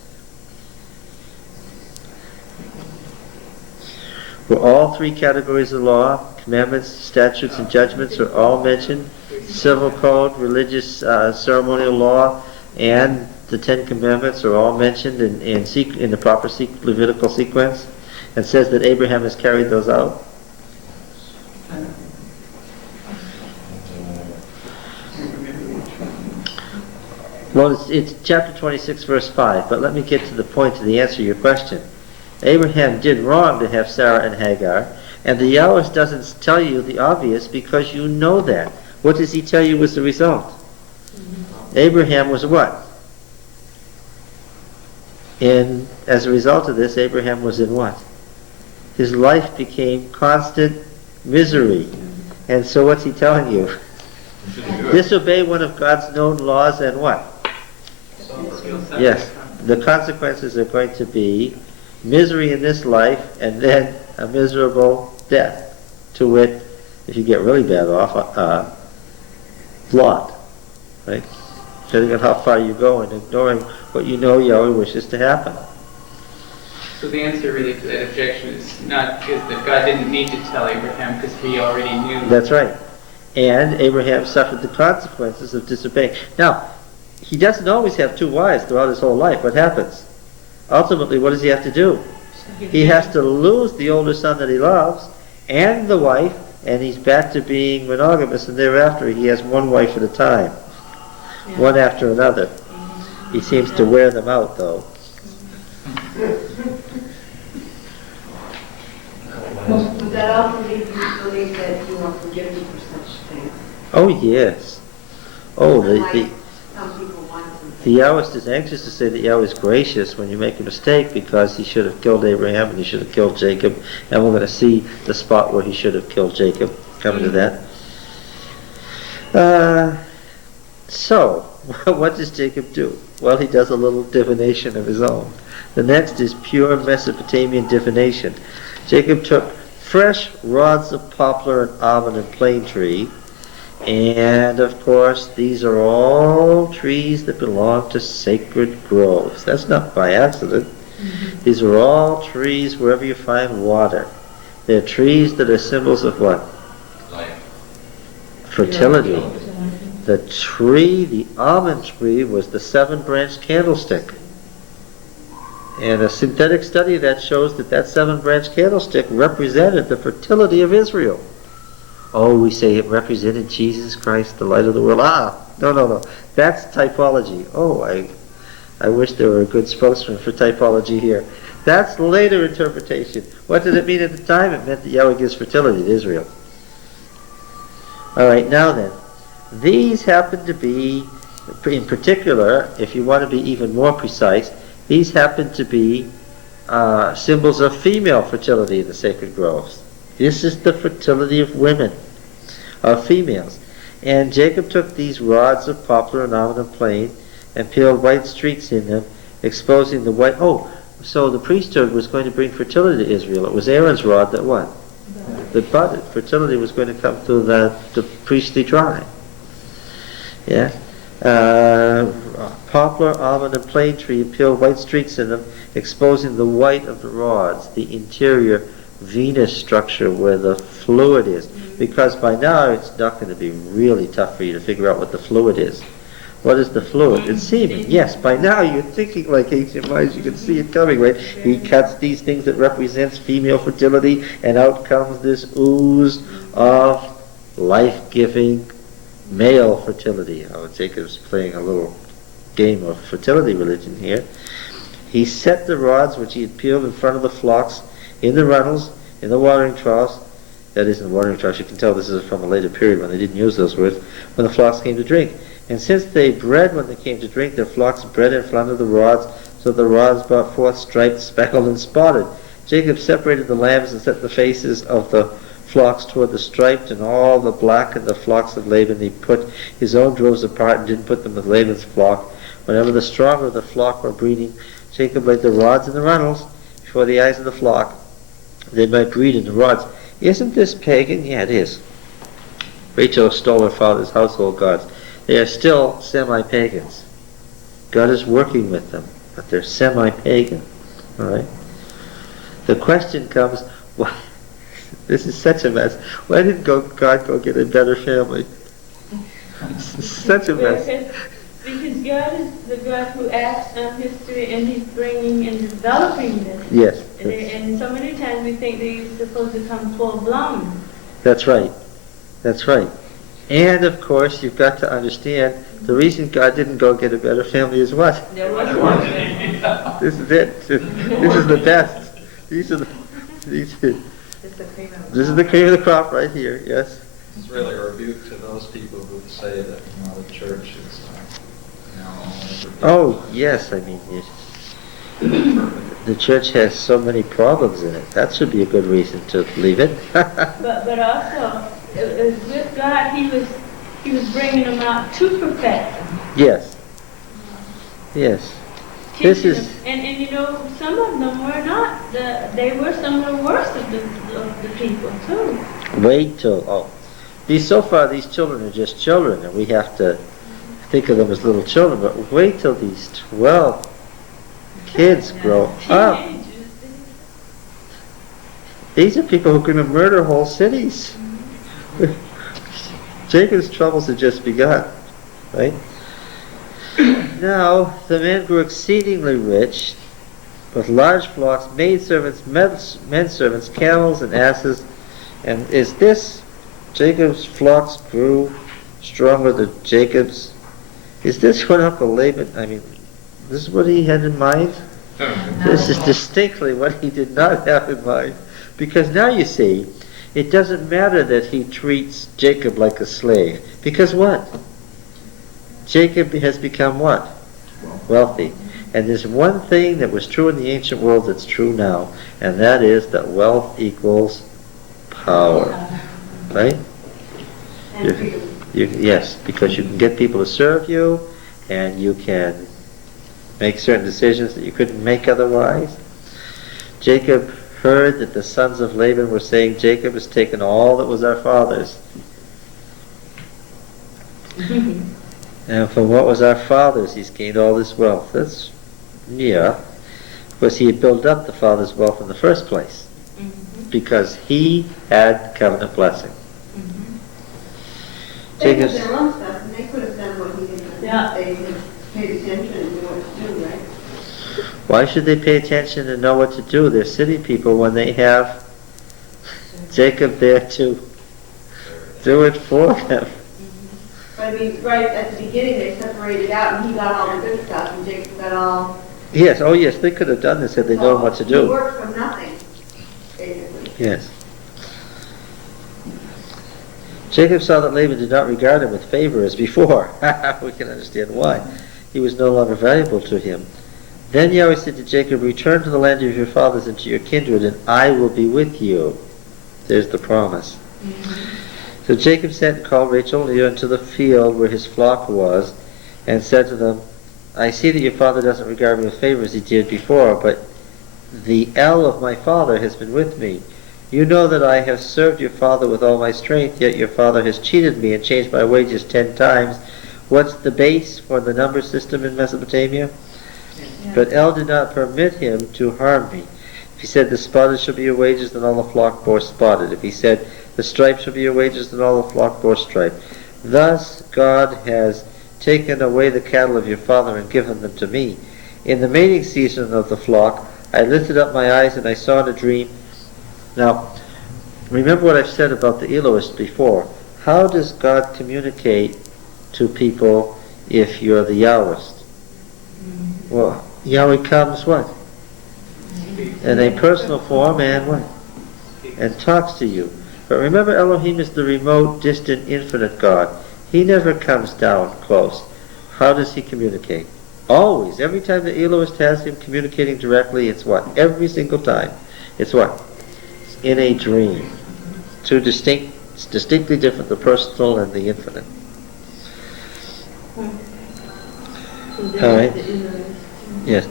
Where all three categories of law, commandments, statutes, and judgments are all mentioned, civil code, religious ceremonial law, and the Ten Commandments are all mentioned in the proper Levitical sequence, and says that Abraham has carried those out. Well, it's chapter 26, verse 5, but let me get to the point, to the answer to your question. Abraham did wrong to have Sarah and Hagar, and the Yahweh doesn't tell you the obvious because you know that. What does he tell you was the result? Abraham was what? As a result of this, Abraham was in what? His life became constant misery. And so what's he telling you? Disobey one of God's known laws and what? Yes, the consequences are going to be misery in this life and then a miserable death. To wit, if you get really bad off, Lot. Right? Depending on how far you go and ignoring what you know Yahweh wishes to happen. So the answer really to that objection is that God didn't need to tell Abraham because he already knew. That's right. And Abraham suffered the consequences of disobeying. Now, he doesn't always have two wives throughout his whole life. What happens? Ultimately, what does he have to do? He has to lose the older son that he loves and the wife, and he's back to being monogamous, and thereafter he has one wife at a time. Yeah. One after another. He seems to wear them out, though. Would that also lead you to believe that you are forgiven for such things? Oh, yes. Oh, Some people want to. The Yahwist is anxious to say that Yahweh is gracious when you make a mistake, because he should have killed Abraham and he should have killed Jacob, and we're going to see the spot where he should have killed Jacob. Coming to that. So, what does Jacob do? Well, he does a little divination of his own. The next is pure Mesopotamian divination. Jacob took fresh rods of poplar and almond and plane tree, and of course these are all trees that belong to sacred groves. That's not by accident. Mm-hmm. These are all trees wherever you find water. They're trees that are symbols of what? Life. Fertility. The tree, the almond tree, was the 7-branched candlestick. And a synthetic study of that shows that that 7-branched candlestick represented the fertility of Israel. Oh, we say it represented Jesus Christ, the light of the world. No. That's typology. Oh, I wish there were a good spokesman for typology here. That's later interpretation. What did it mean at the time? It meant that Yahweh gives fertility to Israel. All right, now then, these happen to be, in particular, if you want to be even more precise, these happen to be symbols of female fertility in the sacred groves. This is the fertility of women, of females. And Jacob took these rods of poplar and almond and plane and peeled white streaks in them, exposing the white... Oh, so the priesthood was going to bring fertility to Israel. It was Aaron's rod that what? That budded. Fertility was going to come through the priestly tribe. Yeah? Poplar, almond, and plane tree, and peeled white streaks in them, exposing the white of the rods, the interior venous structure where the fluid is. Because by now it's not going to be really tough for you to figure out what the fluid is. What is the fluid? It's semen. Yes, by now you're thinking like ancient minds. You can see it coming, right? He cuts these things that represents female fertility, and out comes this ooze of life-giving male fertility. Oh, Jacob's playing a little game of fertility religion here. He set the rods which he had peeled in front of the flocks in the runnels, in the watering troughs. That is, in the watering troughs. You can tell this is from a later period when they didn't use those words, when the flocks came to drink. And since they bred when they came to drink, their flocks bred in front of the rods, so the rods brought forth striped, speckled, and spotted. Jacob separated the lambs and set the faces of the flocks toward the striped, and all the black and the flocks of Laban. He put his own droves apart and didn't put them with Laban's flock. Whenever the stronger of the flock were breeding, Jacob laid the rods in the runnels before the eyes of the flock. They might breed in the rods. Isn't this pagan? Yeah, it is. Rachel stole her father's household gods. They are still semi-pagans. God is working with them, but they're semi-pagan. All right. The question comes: why? This is such a mess. Why didn't God go get a better family? Such a mess. Because God is the God who acts on history, and He's bringing and developing this. Yes. And so many times we think they're supposed to come full blown. That's right. That's right. And of course, you've got to understand the reason God didn't go get a better family is what? There wasn't one. This is it. This is the best. This is the cream of the crop right here. Yes. It's really a rebuke to those people who say that the church is Oh yes, I mean the church has so many problems in it. That should be a good reason to leave it. but also with God, He was bringing them out to perfect them. Yes. Yes. This is and some of them were not. They were some of the worst of the people too. Wait till so far these children are just children, and we have to think of them as little children. But wait till these 12 kids grow up. These are people who are going to murder whole cities. Jacob's troubles had just begun, right? Now the men grew exceedingly rich, with large flocks, maidservants, menservants, camels, and asses. And is this Jacob's flocks grew stronger than Jacob's? Is this what Uncle Laban? I mean, this is what he had in mind. This is distinctly what he did not have in mind, because now you see. It doesn't matter that he treats Jacob like a slave. Because what? Jacob has become what? Wealthy. And there's one thing that was true in the ancient world that's true now, and that is that wealth equals power. Right? Yes, because you can get people to serve you, and you can make certain decisions that you couldn't make otherwise. Jacob heard that the sons of Laban were saying, Jacob has taken all that was our father's. And from what was our father's, he's gained all this wealth. That's, because he had built up the father's wealth in the first place. Because he had covenant blessing. They had their own stuff, and they could have done what he did. Yeah. They had paid attention and knew what to do, right? Why should they pay attention and know what to do? They're city people when they have Jacob there to do it for them. But I mean, right at the beginning, they separated out, and he got all the good stuff, and Jacob got all... Yes, oh yes, they could have done this had they known what to He do. worked for nothing, basically. Yes. Jacob saw that Laban did not regard him with favor as before. We can understand why. He was no longer valuable to him. Then Yahweh said to Jacob, return to the land of your fathers and to your kindred, and I will be with you. There's the promise. So Jacob sent and called Rachel and Leah into the field where his flock was, and said to them, I see that your father doesn't regard me with favor as he did before, but the El of my father has been with me. You know that I have served your father with all my strength, yet your father has cheated me and changed my wages 10 times. What's the base for the number system in Mesopotamia? Yeah. But El did not permit him to harm me. If he said, the spotted shall be your wages, then all the flock bore spotted. If he said, the striped shall be your wages, then all the flock bore striped. Thus God has taken away the cattle of your father and given them to me. In the mating season of the flock, I lifted up my eyes and I saw in a dream. Now, remember what I've said about the Elohist before. How does God communicate to people if you're the Yahwist? Well, Yahweh comes what? In a personal form and what? And talks to you. But remember, Elohim is the remote, distant, infinite God. He never comes down close. How does he communicate? Always. Every time the Elohist has him communicating directly, it's what? Every single time. It's what? It's in a dream. Two distinctly different, the personal and the infinite. All right. Yes.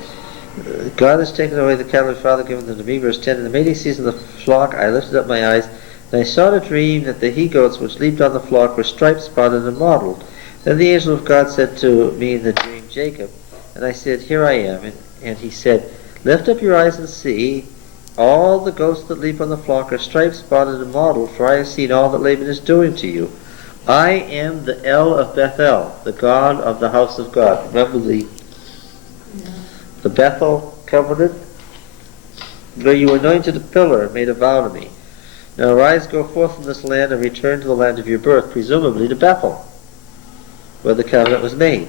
God has taken away the cattle of your father, given them to me. Verse 10, in the mating season of the flock, I lifted up my eyes, and I saw in a dream that the he-goats which leaped on the flock were striped, spotted, and mottled. Then the angel of God said to me in the dream, Jacob. And I said, here I am. And he said, lift up your eyes and see. All the goats that leap on the flock are striped, spotted, and mottled, for I have seen all that Laban is doing to you. I am the El of Bethel, the God of the house of God. Remember the Bethel covenant? Where you anointed a pillar and made a vow to me. Now arise, go forth from this land and return to the land of your birth, presumably to Bethel, where the covenant was made.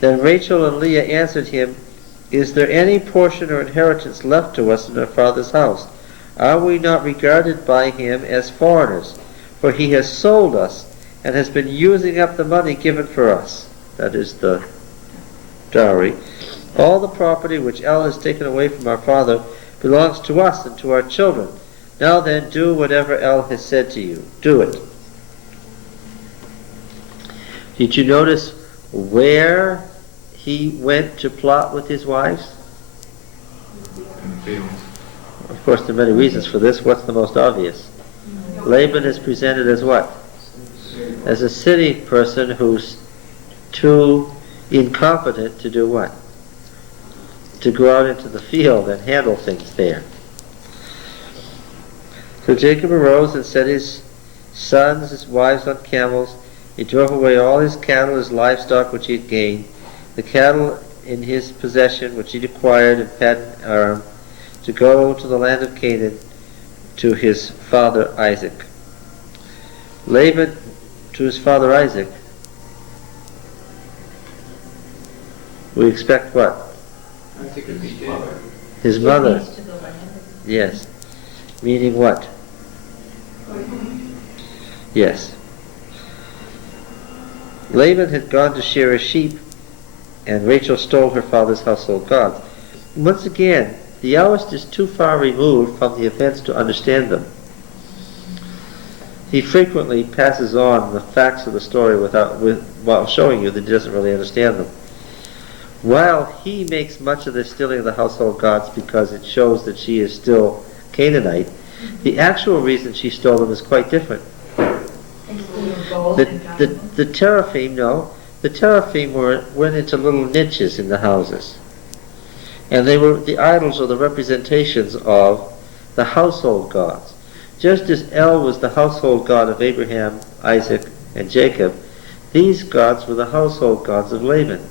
Then Rachel and Leah answered him, is there any portion or inheritance left to us in our father's house? Are we not regarded by him as foreigners? For he has sold us and has been using up the money given for us. That is the dowry. All the property which El has taken away from our father belongs to us and to our children. Now then, do whatever El has said to you. Do it. Did you notice where he went to plot with his wives? In the field. Of course, there are many reasons for this. What's the most obvious? Laban is presented as what? As a city person who's too incompetent to do what? To go out into the field and handle things there. So Jacob arose and set his sons, his wives on camels. He drove away all his cattle, his livestock which he had gained, the cattle in his possession which he acquired in Paddan Aram, to go to the land of Canaan to his father Isaac. Laban to his father Isaac. We expect what? I think it'd be dead. His mother. East of the land. Yes. Meaning what? Yes. Laban had gone to shear his sheep, and Rachel stole her father's household gods. Once again, the Yahwist is too far removed from the events to understand them. He frequently passes on the facts of the story while showing you that he doesn't really understand them. While he makes much of the stealing of the household gods because it shows that she is still Canaanite, the actual reason she stole them is quite different. The teraphim, the teraphim went into little niches in the houses. And they were the idols or the representations of the household gods. Just as El was the household god of Abraham, Isaac, and Jacob, these gods were the household gods of Laban.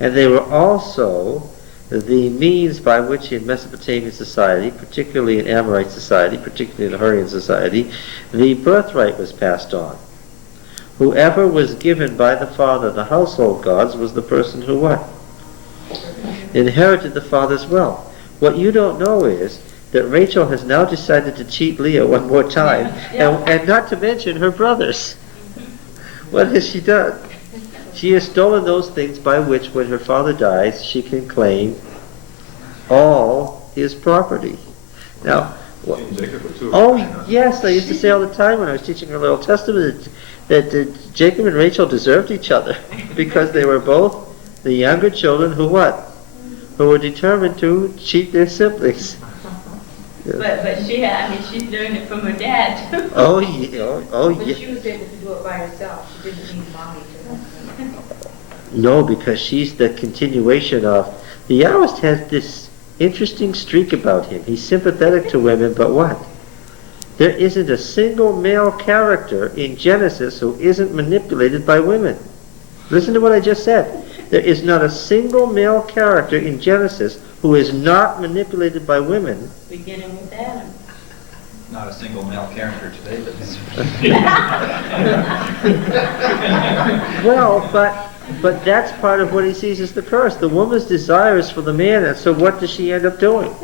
And they were also the means by which in Mesopotamian society, particularly in Amorite society, particularly in Hurrian society, the birthright was passed on. Whoever was given by the father the household gods was the person who what? Inherited the father's wealth. What you don't know is that Rachel has now decided to cheat Leah one more time, and not to mention her brothers. What has she done? She has stolen those things by which, when her father dies, she can claim all his property. Now, yes, I used to say all the time when I was teaching her Old Testament that Jacob and Rachel deserved each other because they were both the younger children who what? Who were determined to cheat their siblings. But she had, I mean, she's learned it from her dad too. Oh yeah, But yeah. she was able to do it by herself. She didn't need mommy to. No, because she's the continuation of. The Yahwist has this interesting streak about him. He's sympathetic to women, but what? There isn't a single male character in Genesis who isn't manipulated by women. Listen to what I just said. There is not a single male character in Genesis who is not manipulated by women. Beginning with Adam. Not a single male character today, but Well, but that's part of what he sees as the curse. The woman's desire is for the man, and so what does she end up doing?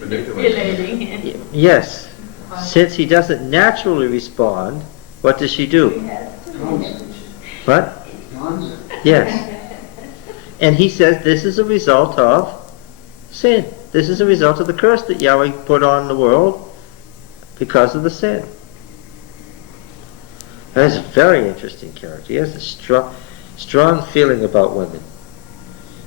Manipulating. Yes. Since he doesn't naturally respond, what does she do? What? Yes. And he says this is a result of sin. This is a result of the curse that Yahweh put on the world because of the sin. That's a very interesting character. He has a strong feeling about women.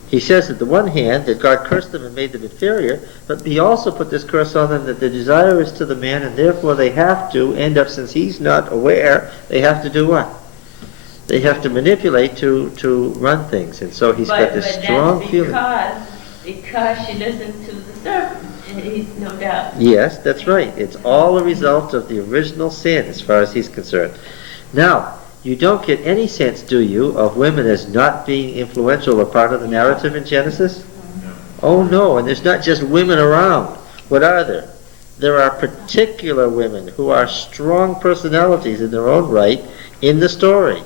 He says, at the one hand, that God cursed them and made them inferior, but he also put this curse on them that the desire is to the man, and therefore they have to end up, since he's not aware, they have to do what? They have to manipulate to run things. And so he's got this strong feeling. Because she listened to the serpent, and he's no doubt. Yes, that's right. It's all a result of the original sin as far as he's concerned. Now, you don't get any sense, do you, of women as not being influential or part of the narrative in Genesis? Oh no, and there's not just women around. What are there? There are particular women who are strong personalities in their own right in the story.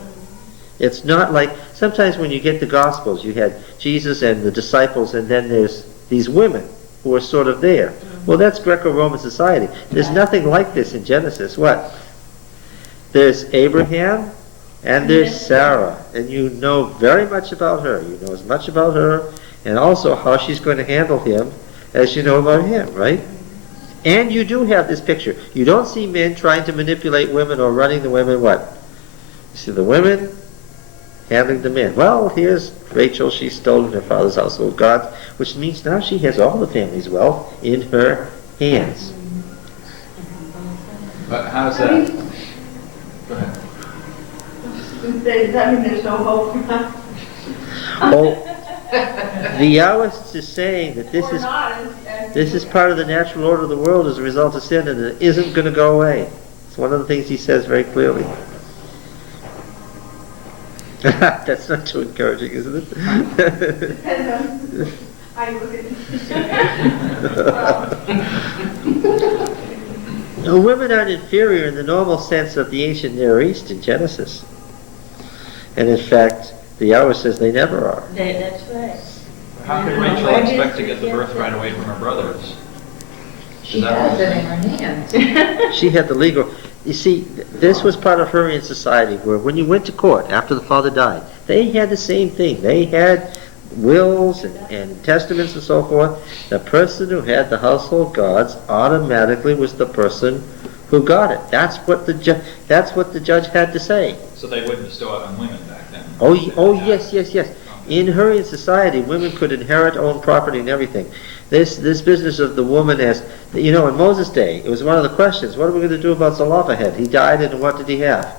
It's not like, sometimes when you get the Gospels, you had Jesus and the disciples, and then there's these women who are sort of there. Well, that's Greco-Roman society. There's nothing like this in Genesis. What? There's Abraham, and there's Sarah, and you know very much about her. You know as much about her, and also how she's going to handle him as you know about him, right? And you do have this picture. You don't see men trying to manipulate women or running the women, what? You see the women handling the men. Well, here's Rachel. She's stolen her father's household gods, which means now she has all the family's wealth in her hands. But how does that? Go ahead. Does that mean there's no hope for us? Oh, the Yahwist is saying that this is part of the natural order of the world as a result of sin, and it isn't going to go away. It's one of the things he says very clearly. That's not too encouraging, isn't it? Depends on how you look at it. No, women aren't inferior in the normal sense of the ancient Near East in Genesis. And in fact, the Yahweh says they never are. That's right. How could Rachel expect to get the birthright away from her brothers? She has it in her hands. She had the legal... You see, this was part of Hurrian society, where when you went to court after the father died, they had the same thing. They had wills and testaments and so forth. The person who had the household gods automatically was the person who got it. That's what the judge had to say. So they wouldn't bestow it on women back then? Oh, yes. In Hurrian society, women could inherit, own property and everything. This business of the woman as, you know, in Moses' day, it was one of the questions, what are we going to do about Zelophehad? He died, and what did he have?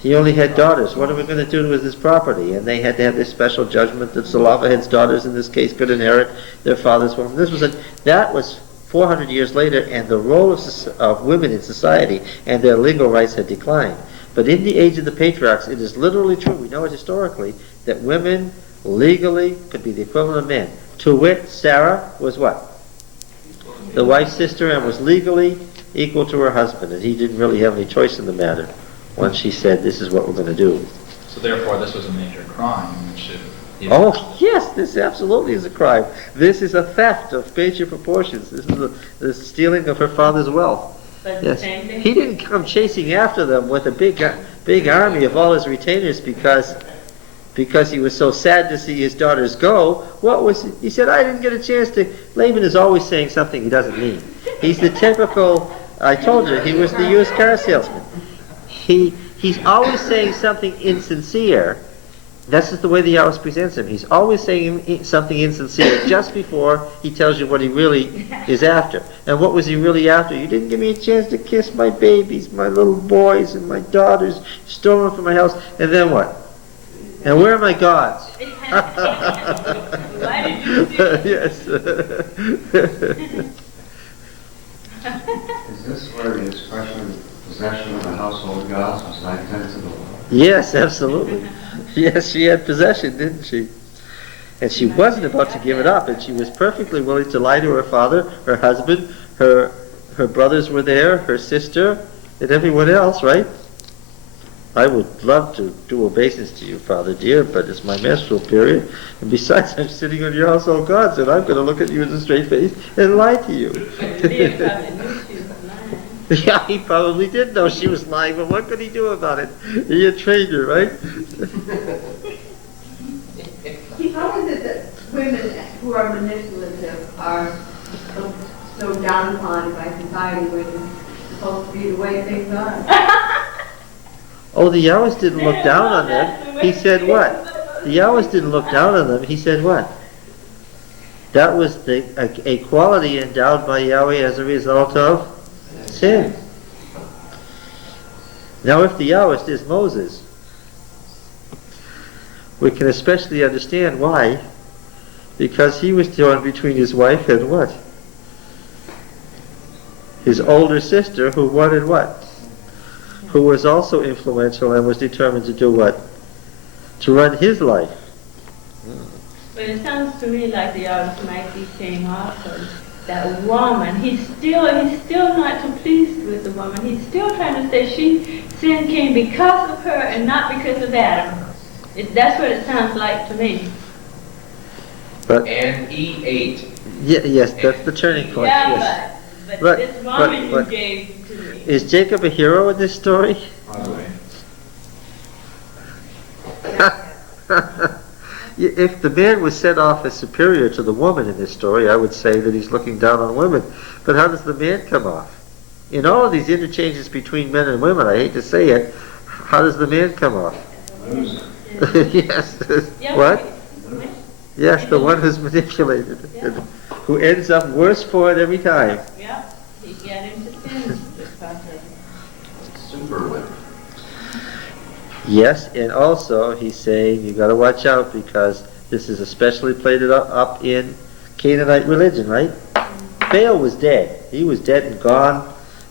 He only had daughters. What are we going to do with his property? And they had to have this special judgment that Zelophehad's daughters, in this case, could inherit their father's woman. That was 400 years later, and the role of women in society and their legal rights had declined. But in the age of the patriarchs, it is literally true, we know it historically, that women legally could be the equivalent of men. To wit, Sarah was what? The wife's sister, and was legally equal to her husband, and he didn't really have any choice in the matter. when she said, this is what we're going to do. So therefore, this was a major crime. It should, Oh, yes, this absolutely is a crime. This is a theft of major proportions. This is the stealing of her father's wealth. But the Yes. same thing. He didn't come chasing after them with a big army of all his retainers because he was so sad to see his daughters go. What was he said? I didn't get a chance to. Laban is always saying something he doesn't mean. He's the typical. I told you he was the used car salesman. He's always saying something insincere. That's just the way the Yahweh presents him. He's always saying something insincere just before he tells you what he really is after. And what was he really after? You didn't give me a chance to kiss my babies, my little boys and my daughters, stolen from my house. And then what? And where are my gods? Why did you do that? Yes. Is this where the expression possession of the household gods was 9/10 of the law? Yes, absolutely. Yes, she had possession, didn't she? And she wasn't about to give it up, and she was perfectly willing to lie to her father, her husband, her brothers were there, her sister, and everyone else, right? I would love to do obeisance to you, Father dear, but it's my menstrual period, and besides, I'm sitting on your household gods, and I'm going to look at you with a straight face and lie to you. Yeah, he probably did know she was lying, but what could he do about it? He had trained her, right? How is it that women who are manipulative are so down upon by society when it's supposed to be the way things are? Oh, the Yahwehs didn't look down on them. He said what? The Yahwehs didn't look down on them. He said what? That was a quality endowed by Yahweh as a result of sin. Now, if the Yahweh is Moses, we can especially understand why. Because he was torn between his wife and what? His older sister, who wanted what? Who was also influential and was determined to do what? To run his life. But it sounds to me like the artist might be saying also that woman, he's still not too pleased with the woman. He's still trying to say sin came because of her and not because of Adam. That's what it sounds like to me. But And he ate. yes, that's the turning point. Yeah, Yes. but this woman but- you gave to me. Is Jacob a hero in this story? Probably. If the man was set off as superior to the woman in this story, I would say that he's looking down on women. But how does the man come off? In all of these interchanges between men and women, I hate to say it, how does the man come off? Yes. Yeah, What? Yes, the one who's manipulated, Yeah. who ends up worse for it every time. Yeah, he got into sin because of it. Super women. Yes, and also he's saying you got to watch out because this is especially played it up in Canaanite religion, right? Baal was dead. He was dead and gone,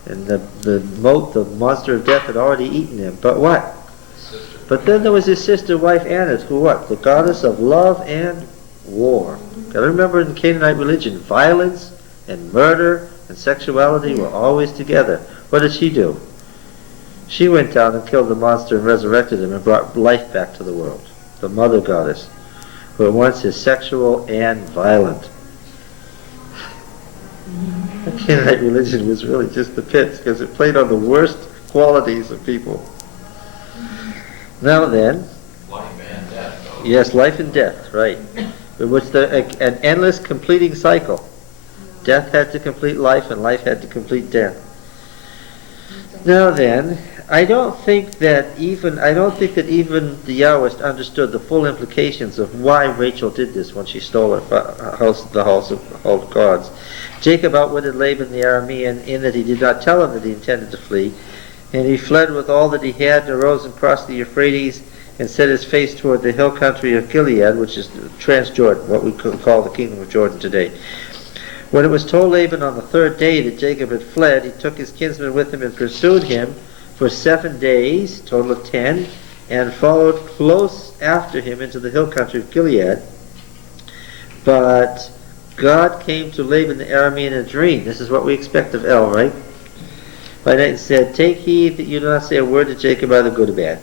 and the monster of death had already eaten him. But what? But then there was his sister wife Anat, who what? The goddess of love and war. Got to remember in Canaanite religion, violence and murder and sexuality were always together. What did she do? She went down and killed the monster and resurrected him and brought life back to the world. The mother goddess, who at once is sexual and violent. The Canaanite religion was really just the pits because it played on the worst qualities of people. Now then, Life and death, though. yes, life and death, right. It was an endless completing cycle. Death had to complete life and life had to complete death. Now then, I don't think that even the Yahweh understood the full implications of why Rachel did this when she stole the house of gods. Jacob outwitted Laban the Aramean in that he did not tell him that he intended to flee, and he fled with all that he had and arose and crossed the Euphrates and set his face toward the hill country of Gilead, which is Transjordan, what we could call the kingdom of Jordan today. When it was told Laban on the third day that Jacob had fled, he took his kinsman with him and pursued him for 7 days, total of 10, and followed close after him into the hill country of Gilead. But God came to Laban the Aramean in a dream. This is what we expect of El, right? by night and said, Take heed that you do not say a word to Jacob, either good or bad.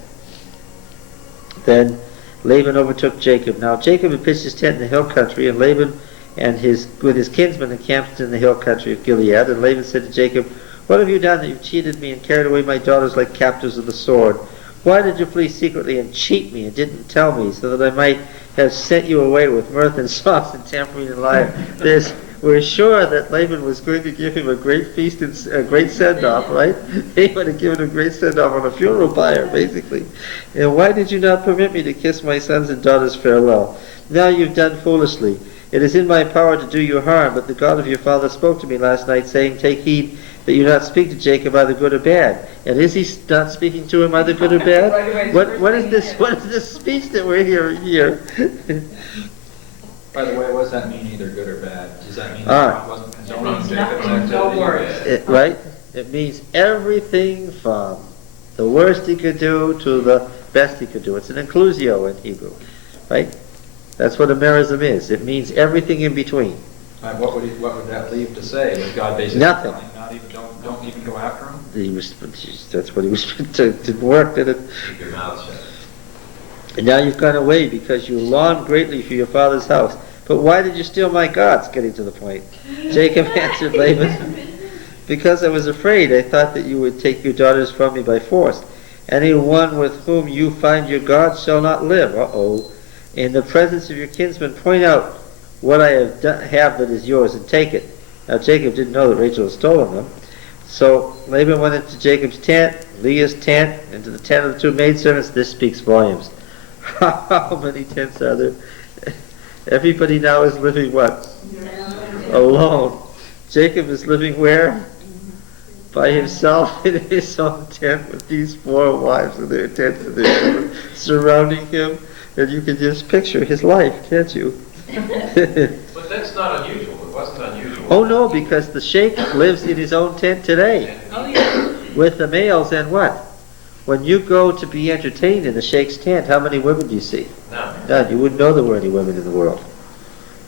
Then Laban overtook Jacob. Now Jacob had pitched his tent in the hill country, and Laban and with his kinsmen encamped in the hill country of Gilead. And Laban said to Jacob, What have you done that you've cheated me and carried away my daughters like captives of the sword? Why did you flee secretly and cheat me and didn't tell me, so that I might have sent you away with mirth and songs and tambourine and lyre? We're sure that Laban was going to give him a great feast and a great send-off, right? He would have given a great send-off on a funeral pyre, basically. And why did you not permit me to kiss my sons and daughters farewell? Now you've done foolishly. It is in my power to do you harm, but the God of your father spoke to me last night, saying, Take heed that you not speak to Jacob either good or bad. And is he not speaking to him either good or bad? What is this speech that we're hearing here? By the way, what does that mean, either good or bad? Does that mean Ah. God wasn't It condoning means Jacob's nothing, no activity? words. Right? It means everything from the worst he could do to the best he could do. It's an inclusio in Hebrew, right? That's what a merism is. It means everything in between. What would that leave to say? Was God basically Nothing. telling not even don't even go after him? That's what he was didn't work, did it? Keep your mouth shut. And now you've gone away because you longed greatly for your father's house. But why did you steal my gods? Getting to the point. Jacob answered Laban, Because I was afraid. I thought that you would take your daughters from me by force. Anyone with whom you find your gods shall not live. Uh-oh. In the presence of your kinsmen, point out what I have that is yours and take it. Now Jacob didn't know that Rachel had stolen them. So Laban went into Jacob's tent, Leah's tent, into the tent of the two maidservants. This speaks volumes. How many tents are there? Everybody now is living what? Alone. Jacob is living where? By himself in his own tent with these 4 wives in their tents and their children surrounding him. And you can just picture his life, can't you? But that's not unusual. It wasn't unusual. Oh no, because the sheikh lives in his own tent today. Oh, yeah. With the males and what? When you go to be entertained in the sheikh's tent, how many women do you see? No. None. You wouldn't know there were any women in the world.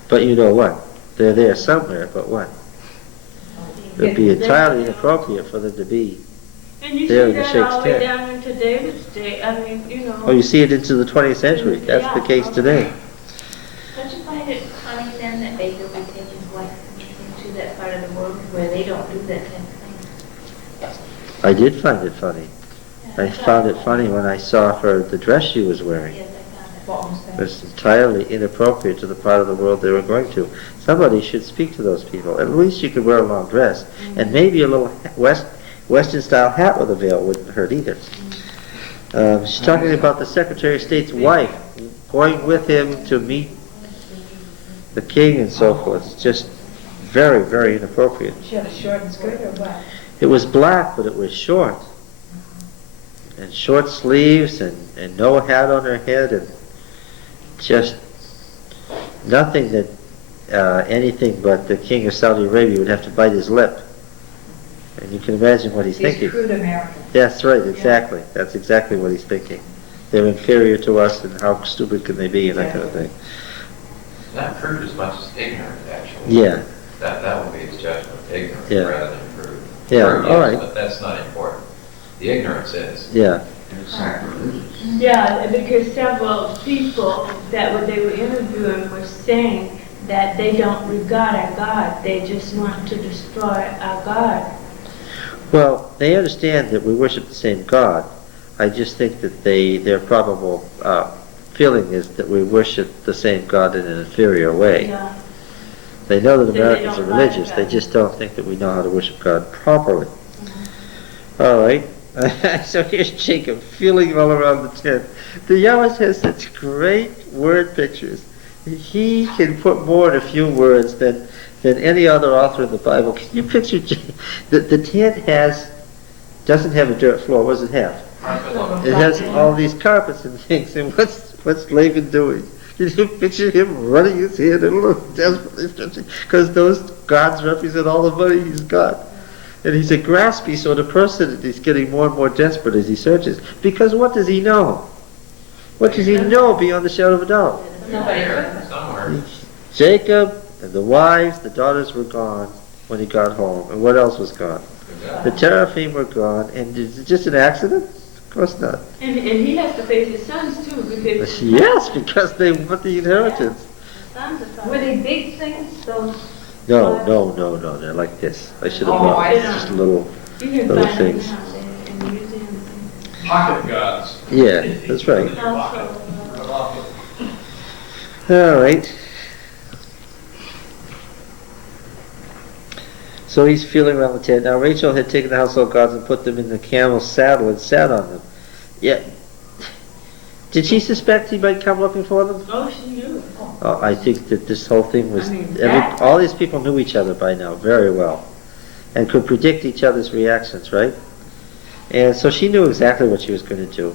But you know what? They're there somewhere, but what? It would be entirely inappropriate for them to be. And you There see in the that Sheikh's all the way tent. down into David's day. I mean, you know. Oh, you see it into the 20th century. That's the case today. Don't you find it funny then that Jacob would take his wife into that part of the world where they don't do that kind of thing? I did find it funny. I found it funny when I saw her, the dress she was wearing. Yes, I found it. What was It that? was entirely inappropriate to the part of the world they were going to. Somebody should speak to those people. At least you could wear a long dress. And maybe a little Western-style hat with a veil wouldn't hurt either. She's talking about the Secretary of State's wife going with him to meet the king and so forth. It's just very, very inappropriate. She had a short skirt or what? It was black, but it was short. And short sleeves and no hat on her head and just nothing that anything but the king of Saudi Arabia would have to bite his lip. And you can imagine what he's These thinking. crude Americans. That's right, exactly. That's exactly what he's thinking. They're inferior to us and how stupid can they be and that kind of thing. Not crude as much as ignorant, actually. Yeah, That would be his judgment, ignorant Yeah. rather than crude. Yeah, Crude, all yes, right. but that's not important. The ignorance is. yeah. They're sacrilegious. Yeah, because several people that when they were interviewing were saying that they don't regard our God. They just want to destroy our God. Well, they understand that we worship the same God. I just think that their probable feeling is that we worship the same God in an inferior way. Yeah. They know that So they Americans are don't like religious. God. They just don't think that we know how to worship God properly. All right. So here's Jacob feeling all around the tent. The Yahweh has such great word pictures. He can put more in a few words than any other author in the Bible. Can you picture the tent doesn't have a dirt floor. What does it have? It has all these carpets and things. And what's Laban doing? Can you picture him running his hand and desperately stretching? Because those gods represent all the money he's got. And he's a graspy sort of person, and he's getting more and more desperate as he searches. Because what does he know? What does he know beyond the shadow of a doubt? Somewhere. Jacob and the wives, the daughters were gone when he got home. And what else was gone? The teraphim were gone, and is it just an accident? Of course not. And he has to face his sons too, because. Yes, because they want the inheritance. Sons are Were probably. they big things, those? No, they're like this. I should have brought I just a know. little, You can little find them things. now, in the museums. Pocket gods. Yeah, that's right. And also, All right. So he's feeling around the tent. Now Rachel had taken the household gods and put them in the camel's saddle and sat on them. Yeah. Did she suspect he might come looking for them? oh, she knew. Oh, I think that this whole thing was, I mean, that- all these people knew each other by now very well and could predict each other's reactions, right? And so she knew exactly what she was going to do.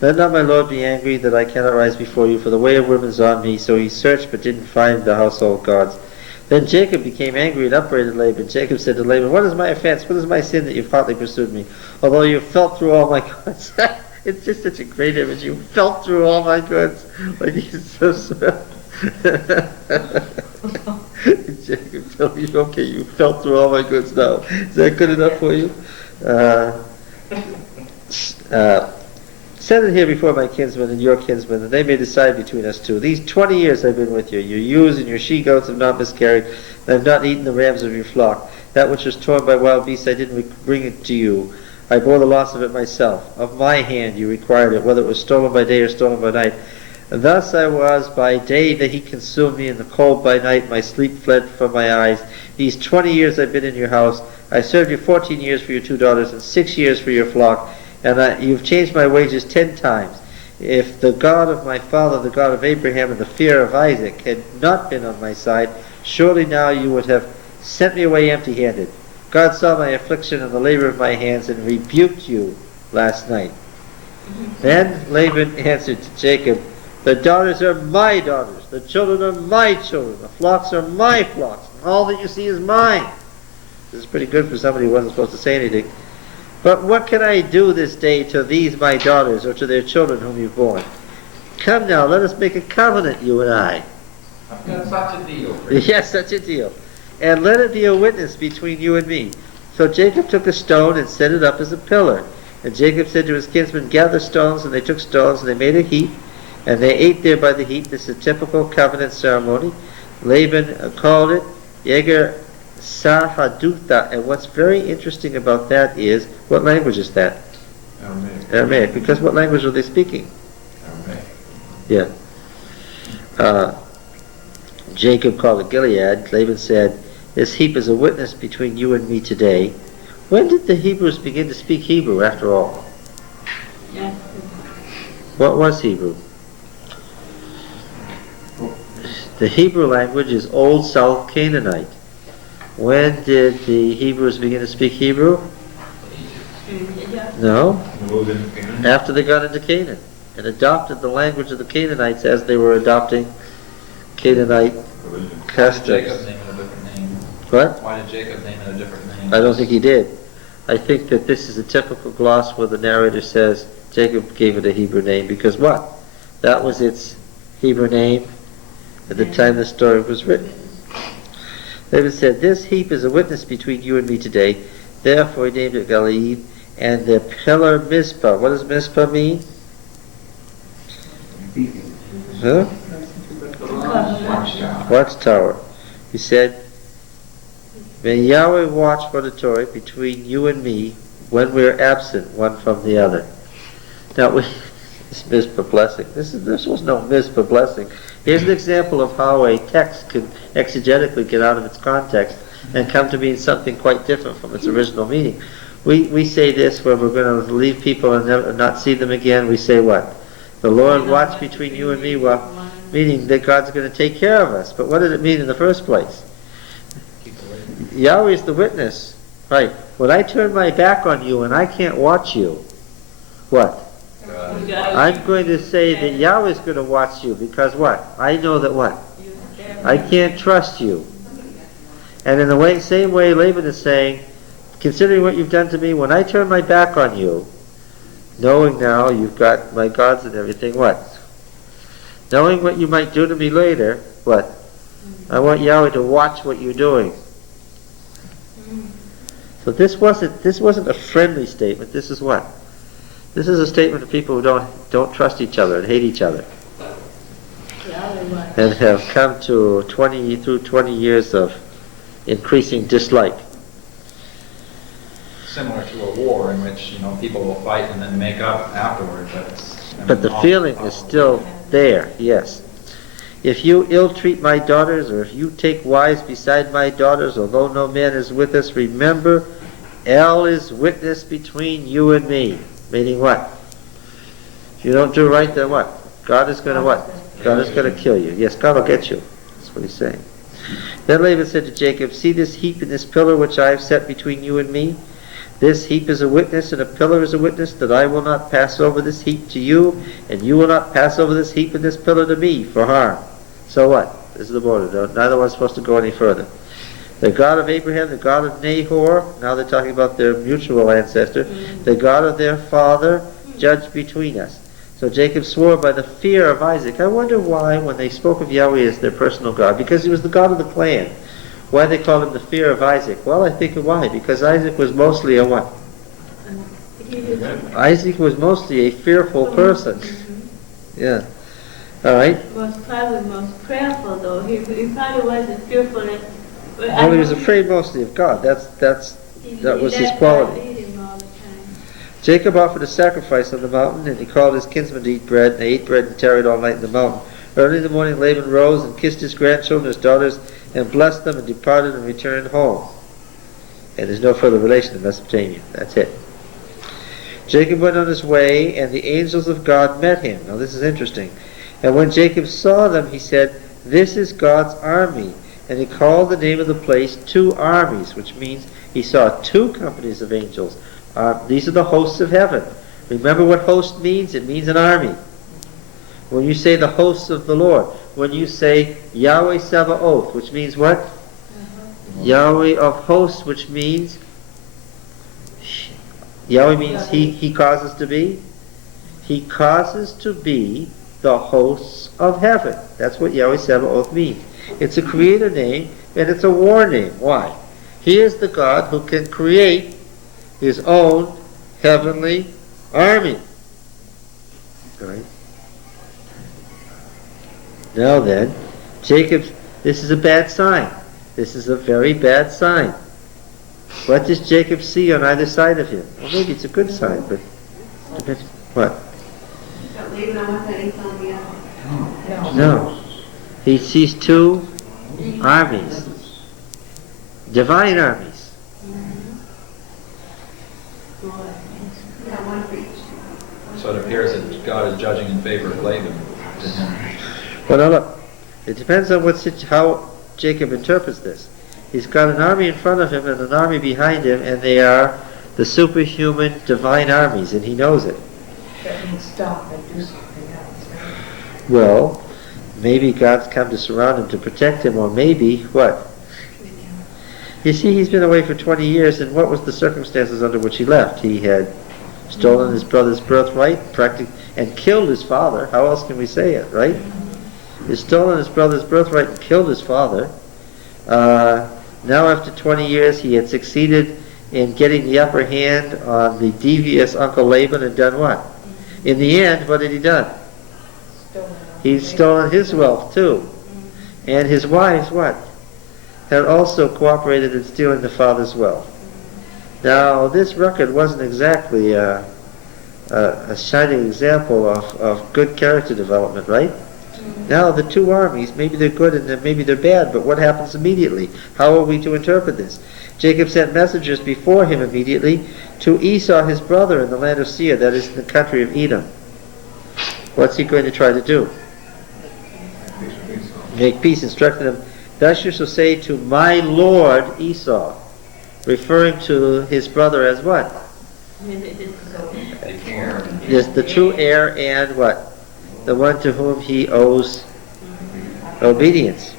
Let not my Lord be angry that I cannot rise before you, for the way of women is on me. So he searched but didn't find the household gods. Then Jacob became angry and upbraided Laban. Jacob said to Laban, what is my offense? What is my sin that you've hotly pursued me? Although you felt through all my goods. It's just such a great image. You felt through all my goods. Like he's so Jacob told you, okay, you felt through all my goods now. Is that good enough for you? Set it here before my kinsmen and your kinsmen, that they may decide between us two. These 20 years I've been with you. Your ewes and your she-goats have not miscarried, and I have not eaten the rams of your flock. That which was torn by wild beasts I didn't bring it to you. I bore the loss of it myself. Of my hand you required it, whether it was stolen by day or stolen by night. And thus I was by day that he consumed me, and the cold by night my sleep fled from my eyes. These 20 years I've been in your house. I served you 14 years for your 2 daughters, and 6 years for your flock. And you've changed my wages 10 times. If the God of my father, the God of Abraham, and the fear of Isaac had not been on my side, surely now you would have sent me away empty-handed. God saw my affliction and the labor of my hands and rebuked you last night. Then Laban answered to Jacob, the daughters are my daughters, the children are my children, the flocks are my flocks, and all that you see is mine. This is pretty good for somebody who wasn't supposed to say anything. But what can I do this day to these my daughters, or to their children whom you've borne? Come now, let us make a covenant, you and I. I've got such a deal for you. Yes, such a deal. And let it be a witness between you and me. So Jacob took a stone and set it up as a pillar. And Jacob said to his kinsmen, gather stones, and they took stones, and they made a heap, and they ate there by the heap. This is a typical covenant ceremony. Laban called it Yeger Sahadutha, and what's very interesting about that is, what language is that? Aramaic. Because what language are they speaking? Aramaic. Yeah. Jacob called it Gilead. Laban said, this heap is a witness between you and me today. When did the Hebrews begin to speak Hebrew after all? Yeah. What was Hebrew? The Hebrew language is Old South Canaanite. When did the Hebrews begin to speak Hebrew? No. After they got into Canaan and adopted the language of the Canaanites as they were adopting Canaanite Why did customs. Jacob name it a different name? What? Why did Jacob name it a different name? I don't think he did. I think that this is a typical gloss where the narrator says Jacob gave it a Hebrew name because what? That was its Hebrew name at the time the story was written. David said, this heap is a witness between you and me today. Therefore he named it Galeed, and the pillar Mizpah. What does Mizpah mean? Huh? Watchtower. He said, may Yahweh watch for the Torah between you and me when we're absent one from the other. Now, this Mizpah blessing. This was no Mizpah blessing. Here's an example of how a text can exegetically get out of its context and come to mean something quite different from its original meaning. We say this when we're going to leave people and not see them again. We say what? The Lord watch between you and me, well, meaning that God's going to take care of us. But what did it mean in the first place? Yahweh is the witness. Right. When I turn my back on you and I can't watch you, what? I'm going to say that Yahweh is going to watch you because what? I know that what? I can't trust you. And in the same way Laban is saying, considering what you've done to me, when I turn my back on you, knowing now you've got my gods and everything, what? Knowing what you might do to me later, what? I want Yahweh to watch what you're doing. So this wasn't a friendly statement. This is what? This is a statement of people who don't trust each other and hate each other, and have come to 20 years of increasing dislike. Similar to a war in which, people will fight and then make up afterward, But the feeling is still there, yes. If you ill-treat my daughters, or if you take wives beside my daughters, although no man is with us, remember, El is witness between you and me. Meaning what? If you don't do right, then what? God is going to what? God is going to kill you. Yes, God will get you. That's what he's saying. Then Laban said to Jacob, see this heap and this pillar which I have set between you and me? This heap is a witness, and a pillar is a witness, that I will not pass over this heap to you, and you will not pass over this heap and this pillar to me for harm. So what? This is the border. Neither one's supposed to go any further. The God of Abraham, the God of Nahor, now they're talking about their mutual ancestor, the God of their father, judge between us. So Jacob swore by the fear of Isaac. I wonder why, when they spoke of Yahweh as their personal God, because he was the God of the clan, why they called him the fear of Isaac? Well, I think of why. Because Isaac was mostly a what? Isaac was mostly a fearful person. Yeah. All right. Was probably most prayerful, though. He probably wasn't fearful. Well, he was afraid mostly of God. That was his quality. Jacob offered a sacrifice on the mountain, and he called his kinsmen to eat bread, and they ate bread and tarried all night in the mountain. Early in the morning Laban rose and kissed his grandchildren, his daughters, and blessed them, and departed and returned home. And there's no further relation to Mesopotamia. That's it. Jacob went on his way, and the angels of God met him. Now this is interesting. And when Jacob saw them, he said, this is God's army. And he called the name of the place two armies, which means he saw two companies of angels. These are the hosts of heaven. Remember what host means? It means an army. When you say the hosts of the Lord, when you say Yahweh Sabaoth, which means what? Yahweh of hosts, which means Yahweh means he causes to be. He causes to be the hosts of heaven. That's what Yahweh Sabaoth means. It's a creator name, and it's a war name. Why? He is the God who can create his own heavenly army. All right. Now then, this is a bad sign. This is a very bad sign. What does Jacob see on either side of him? Well, maybe it's a good sign, but depends. What? No. He sees two armies. Divine armies. So it appears that God is judging in favor of Laban to him. Well, now look. It depends on how Jacob interprets this. He's got an army in front of him and an army behind him, and they are the superhuman divine armies, and he knows it. That means stop and do something else, right? Well, maybe God's come to surround him to protect him, or maybe, what? You see, he's been away for 20 years, and what was the circumstances under which he left? He had stolen his brother's birthright, and killed his father. How else can we say it, right? He's stolen his brother's birthright and killed his father. Now after 20 years, he had succeeded in getting the upper hand on the devious Uncle Laban, and done what? In the end, what had he done? He'd stolen his wealth too. And his wives, what? Had also cooperated in stealing the father's wealth. Now, this record wasn't exactly a shining example of good character development, right? Now, the two armies, maybe they're good and then maybe they're bad, but what happens immediately? How are we to interpret this? Jacob sent messengers before him immediately to Esau, his brother, in the land of Seir, that is in the country of Edom. What's he going to try to do? Make peace, instructed him, thus you shall say to my lord Esau, referring to his brother as what? The true heir, and what? The one to whom he owes obedience.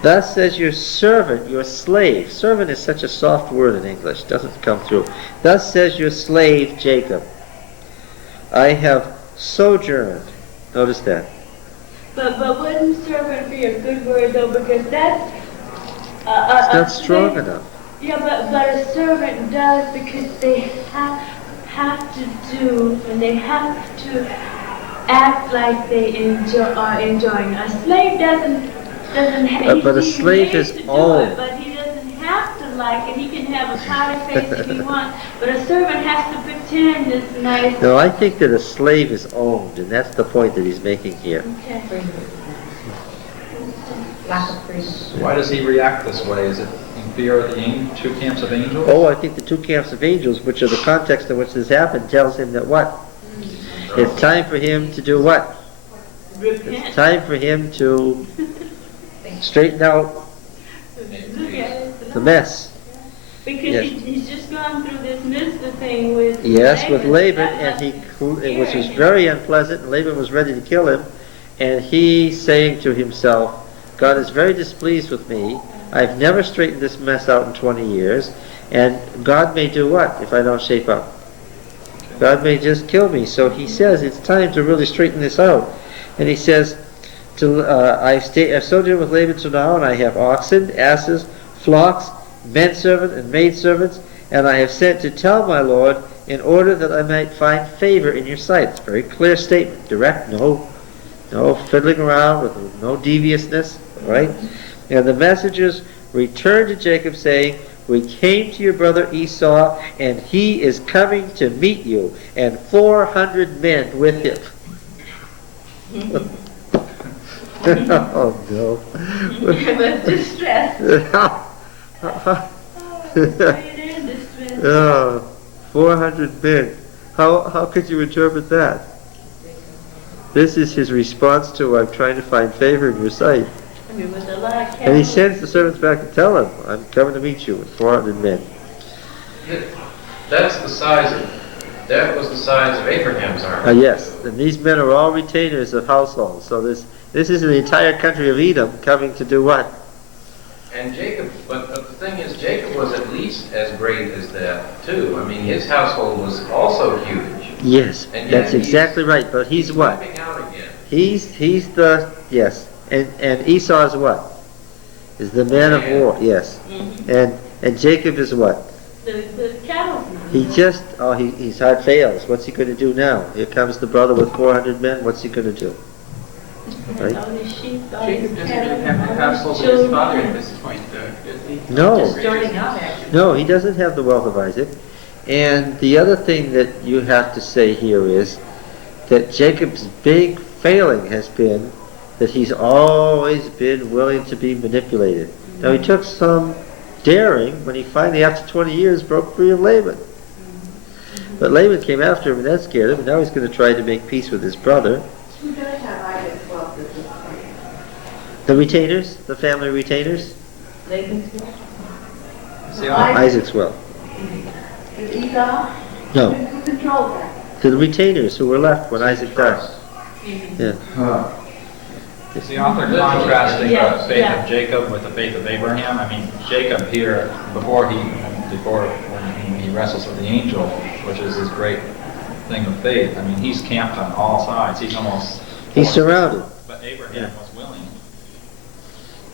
Thus says your servant, your slave. Servant is such a soft word in English, doesn't come through. Thus says your slave Jacob, I have sojourned. Notice that. But wouldn't servant be a good word, though, because that's... It's not strong enough. Yeah, but a servant does because they have to do, and they have to act like they are enjoying. A slave doesn't. But a slave is owned. But he doesn't have to like it. He can have a pouty face if he wants. But a servant has to pretend it's nice. No, I think that a slave is owned, and that's the point that he's making here. Okay. Lack of freedom. Why does he react this way? Is it in fear of the two camps of angels? Oh, I think the two camps of angels, which are the context in which this happened, tells him that what? It's time for him to do what? Repent. It's time for him to straighten out Look at it. the mess. Because Yes. he's just gone through this Mr. thing with Yes, with Laban, That and must be which was scary. very unpleasant, and Laban was ready to kill him, and he saying to himself, God is very displeased with me. I've never straightened this mess out in 20 years, and God may do what if I don't shape up? God may just kill me. So he says it's time to really straighten this out. And he says, I've sojourned with Laban till now, and I have oxen, asses, flocks, menservant and maidservants, and I have sent to tell my Lord in order that I might find favor in your sight. It's a very clear statement, direct, no fiddling around with no deviousness, right? And the messengers returned to Jacob saying, we came to your brother Esau, and he is coming to meet you, and 400 men with him. Oh no. But distress. Oh, 400 men. How could you interpret that? This is his response to, I'm trying to find favor in your sight. I mean, with a lot of And he cattle. sends the servants back to tell him, I'm coming to meet you with 400 men. That was the size of Abraham's army. Yes, and these men are all retainers of households. So this is the entire country of Edom coming to do what? And Jacob, but the thing is, Jacob was at least as great as that too. I mean, his household was also huge. Yes, And that's yet exactly right. But he's what? Moving out again. He's the, yes. And Esau is what? Is the man of war, yes. And Jacob is what? The cattleman. He's hard fails. What's he going to do now? Here comes the brother with 400 men. What's he going to do? Right? All his sheep, all Jacob his doesn't cattle, even have the all his household of his children. father at this point, though, does he? No. Just starting out, actually. No, he doesn't have the wealth of Isaac. And the other thing that you have to say here is that Jacob's big failing has been that he's always been willing to be manipulated. Now he took some daring when he finally, after 20 years, broke free of Laban. But Laban came after him and that scared him, and now he's going to try to make peace with his brother. Who does have Isaac's wealth at this point? The retainers, the family retainers, Laban's wealth? See, Isaac's wealth. Is Esau? No, Who controls that? to the retainers who were left when Isaac died. Yeah. Is the author contrasting Yeah, the faith yeah. of Jacob with the faith of Abraham? I mean, Jacob here, when he wrestles with the angel, which is his great thing of faith, I mean, he's camped on all sides. He's almost... He's surrounded. But Abraham was willing.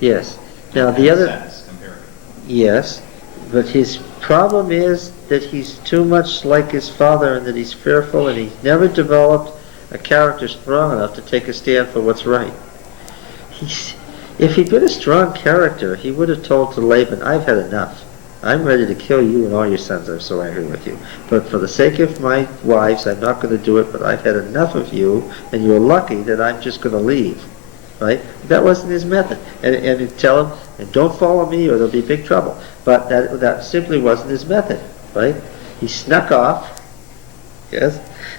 Yes. Now the in a other, sense, compared to... yes, but his problem is that he's too much like his father and that he's fearful and he's never developed a character strong enough to take a stand for what's right. If he'd been a strong character, he would have told to Laban, I've had enough. I'm ready to kill you and all your sons. I'm so angry with you. But for the sake of my wives, I'm not going to do it, but I've had enough of you, and you're lucky that I'm just going to leave. Right? That wasn't his method. And he'd tell him, and don't follow me or there'll be big trouble. But that simply wasn't his method. Right? He snuck off. Yes?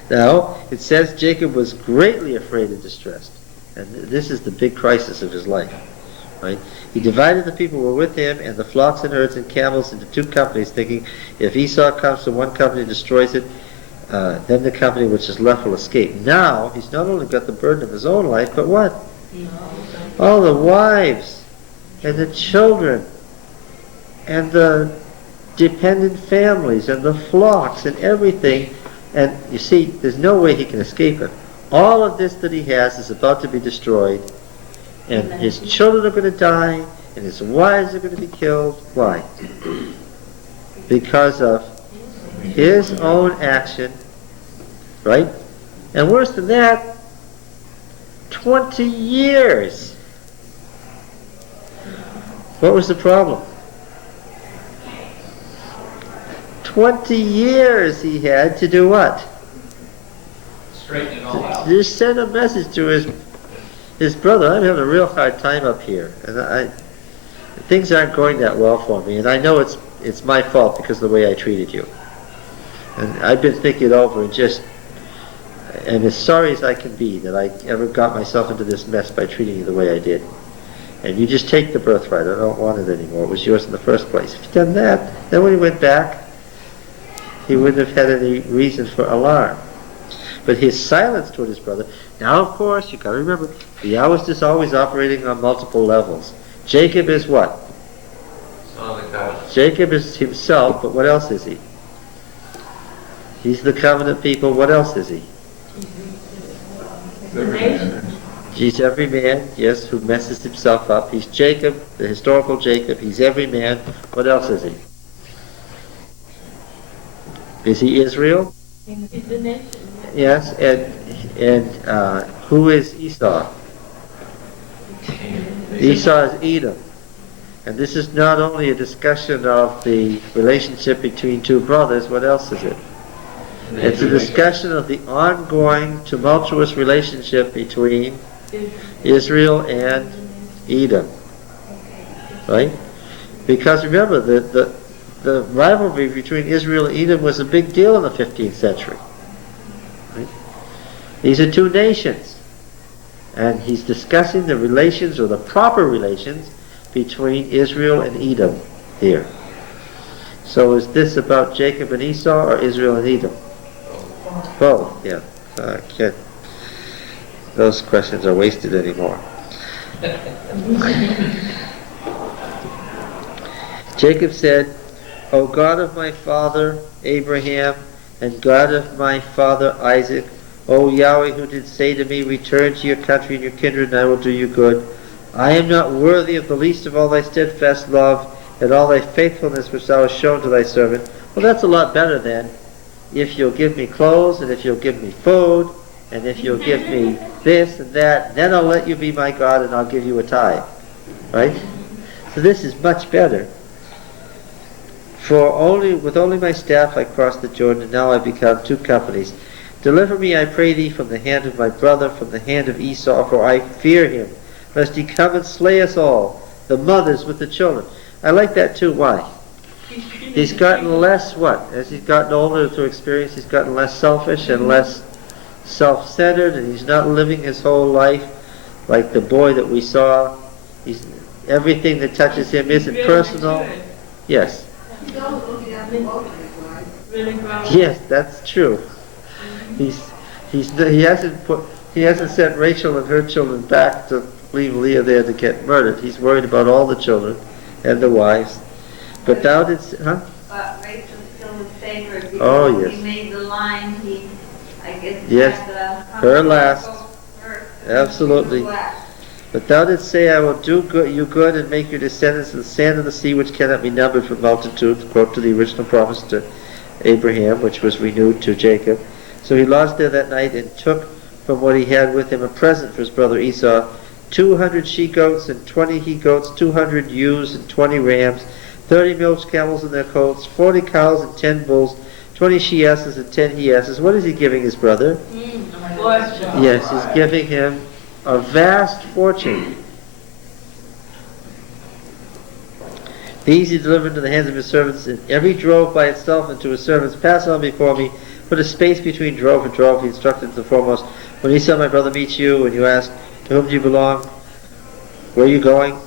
Now, it says Jacob was greatly afraid and distressed. And this is the big crisis of his life. Right? He divided the people who were with him and the flocks and herds and camels into two companies, thinking if Esau comes to one company and destroys it, then the company which is left will escape. Now, he's not only got the burden of his own life, but what? All the wives and the children and the dependent families and the flocks and everything. And you see, there's no way he can escape it. All of this that he has is about to be destroyed, and his children are going to die, and his wives are going to be killed. Why? because of his own action, right? And worse than that, 20 years. What was the problem? 20 years he had to do what? Straighten it all out. Just send a message to his brother. I'm having a real hard time up here, and things aren't going that well for me, and I know it's my fault because of the way I treated you. And I've been thinking it over and as sorry as I can be that I ever got myself into this mess by treating you the way I did. And you just take the birthright. I don't want it anymore. It was yours in the first place. If you'd done that, then when he went back, he wouldn't have had any reason for alarm. But his silence toward his brother. Now, of course, you've got to remember, Yahweh is always operating on multiple levels. Jacob is what? Son of the covenant. Jacob is himself, but what else is he? He's the covenant people. What else is he? He's every man, yes, who messes himself up. He's Jacob, the historical Jacob. He's every man. What else is he? Is he Israel? He's the nation. Yes, and who is Esau? Esau is Edom. And this is not only a discussion of the relationship between two brothers, what else is it? It's a discussion of the ongoing tumultuous relationship between Israel and Edom. Right? Because remember, the rivalry between Israel and Edom was a big deal in the 15th century. Right? These are two nations. And he's discussing the relations, or the proper relations, between Israel and Edom here. So is this about Jacob and Esau, or Israel and Edom? Both, yeah. Those questions are wasted anymore. Jacob said, O God of my father Abraham, and God of my father Isaac, O Yahweh, who did say to me, return to your country and your kindred, and I will do you good. I am not worthy of the least of all thy steadfast love, and all thy faithfulness which thou hast shown to thy servant. Well, that's a lot better than, if you'll give me clothes, and if you'll give me food, and if you'll give me this and that, then I'll let you be my God, and I'll give you a tithe. Right? So this is much better. With only my staff I crossed the Jordan, and now I become two companies. Deliver me, I pray thee, from the hand of my brother, from the hand of Esau, for I fear him, lest he come and slay us all, the mothers with the children. I like that too. Why? He's gotten less what? As he's gotten older through experience, he's gotten less selfish and less self-centered, and he's not living his whole life like the boy that we saw. Everything that touches him isn't personal. Yes. Yes, that's true. He hasn't sent Rachel and her children back to leave Leah there to get murdered. He's worried about all the children and the wives. But thou didst, huh? But Rachel's still his favorite because Oh, yes. he made the line, I guess, Yes, had her last. First, Absolutely. last. But thou didst say, I will do you good and make your descendants as the sand of the sea, which cannot be numbered for multitude, quote to the original promise to Abraham, which was renewed to Jacob. So he lodged there that night and took from what he had with him a present for his brother Esau, 200 she-goats and 20 he-goats, 200 ewes and 20 rams, 30 milch camels in their coats, 40 cows and 10 bulls, 20 she-asses and 10 he-asses. What is he giving his brother? Yes, he's giving him a vast fortune. These he delivered into the hands of his servants, and every drove by itself, and to his servants, pass on before me, put a space between drove and drove. He instructed the foremost, when Esau my brother meets you, and you ask, to whom do you belong? Where are you going?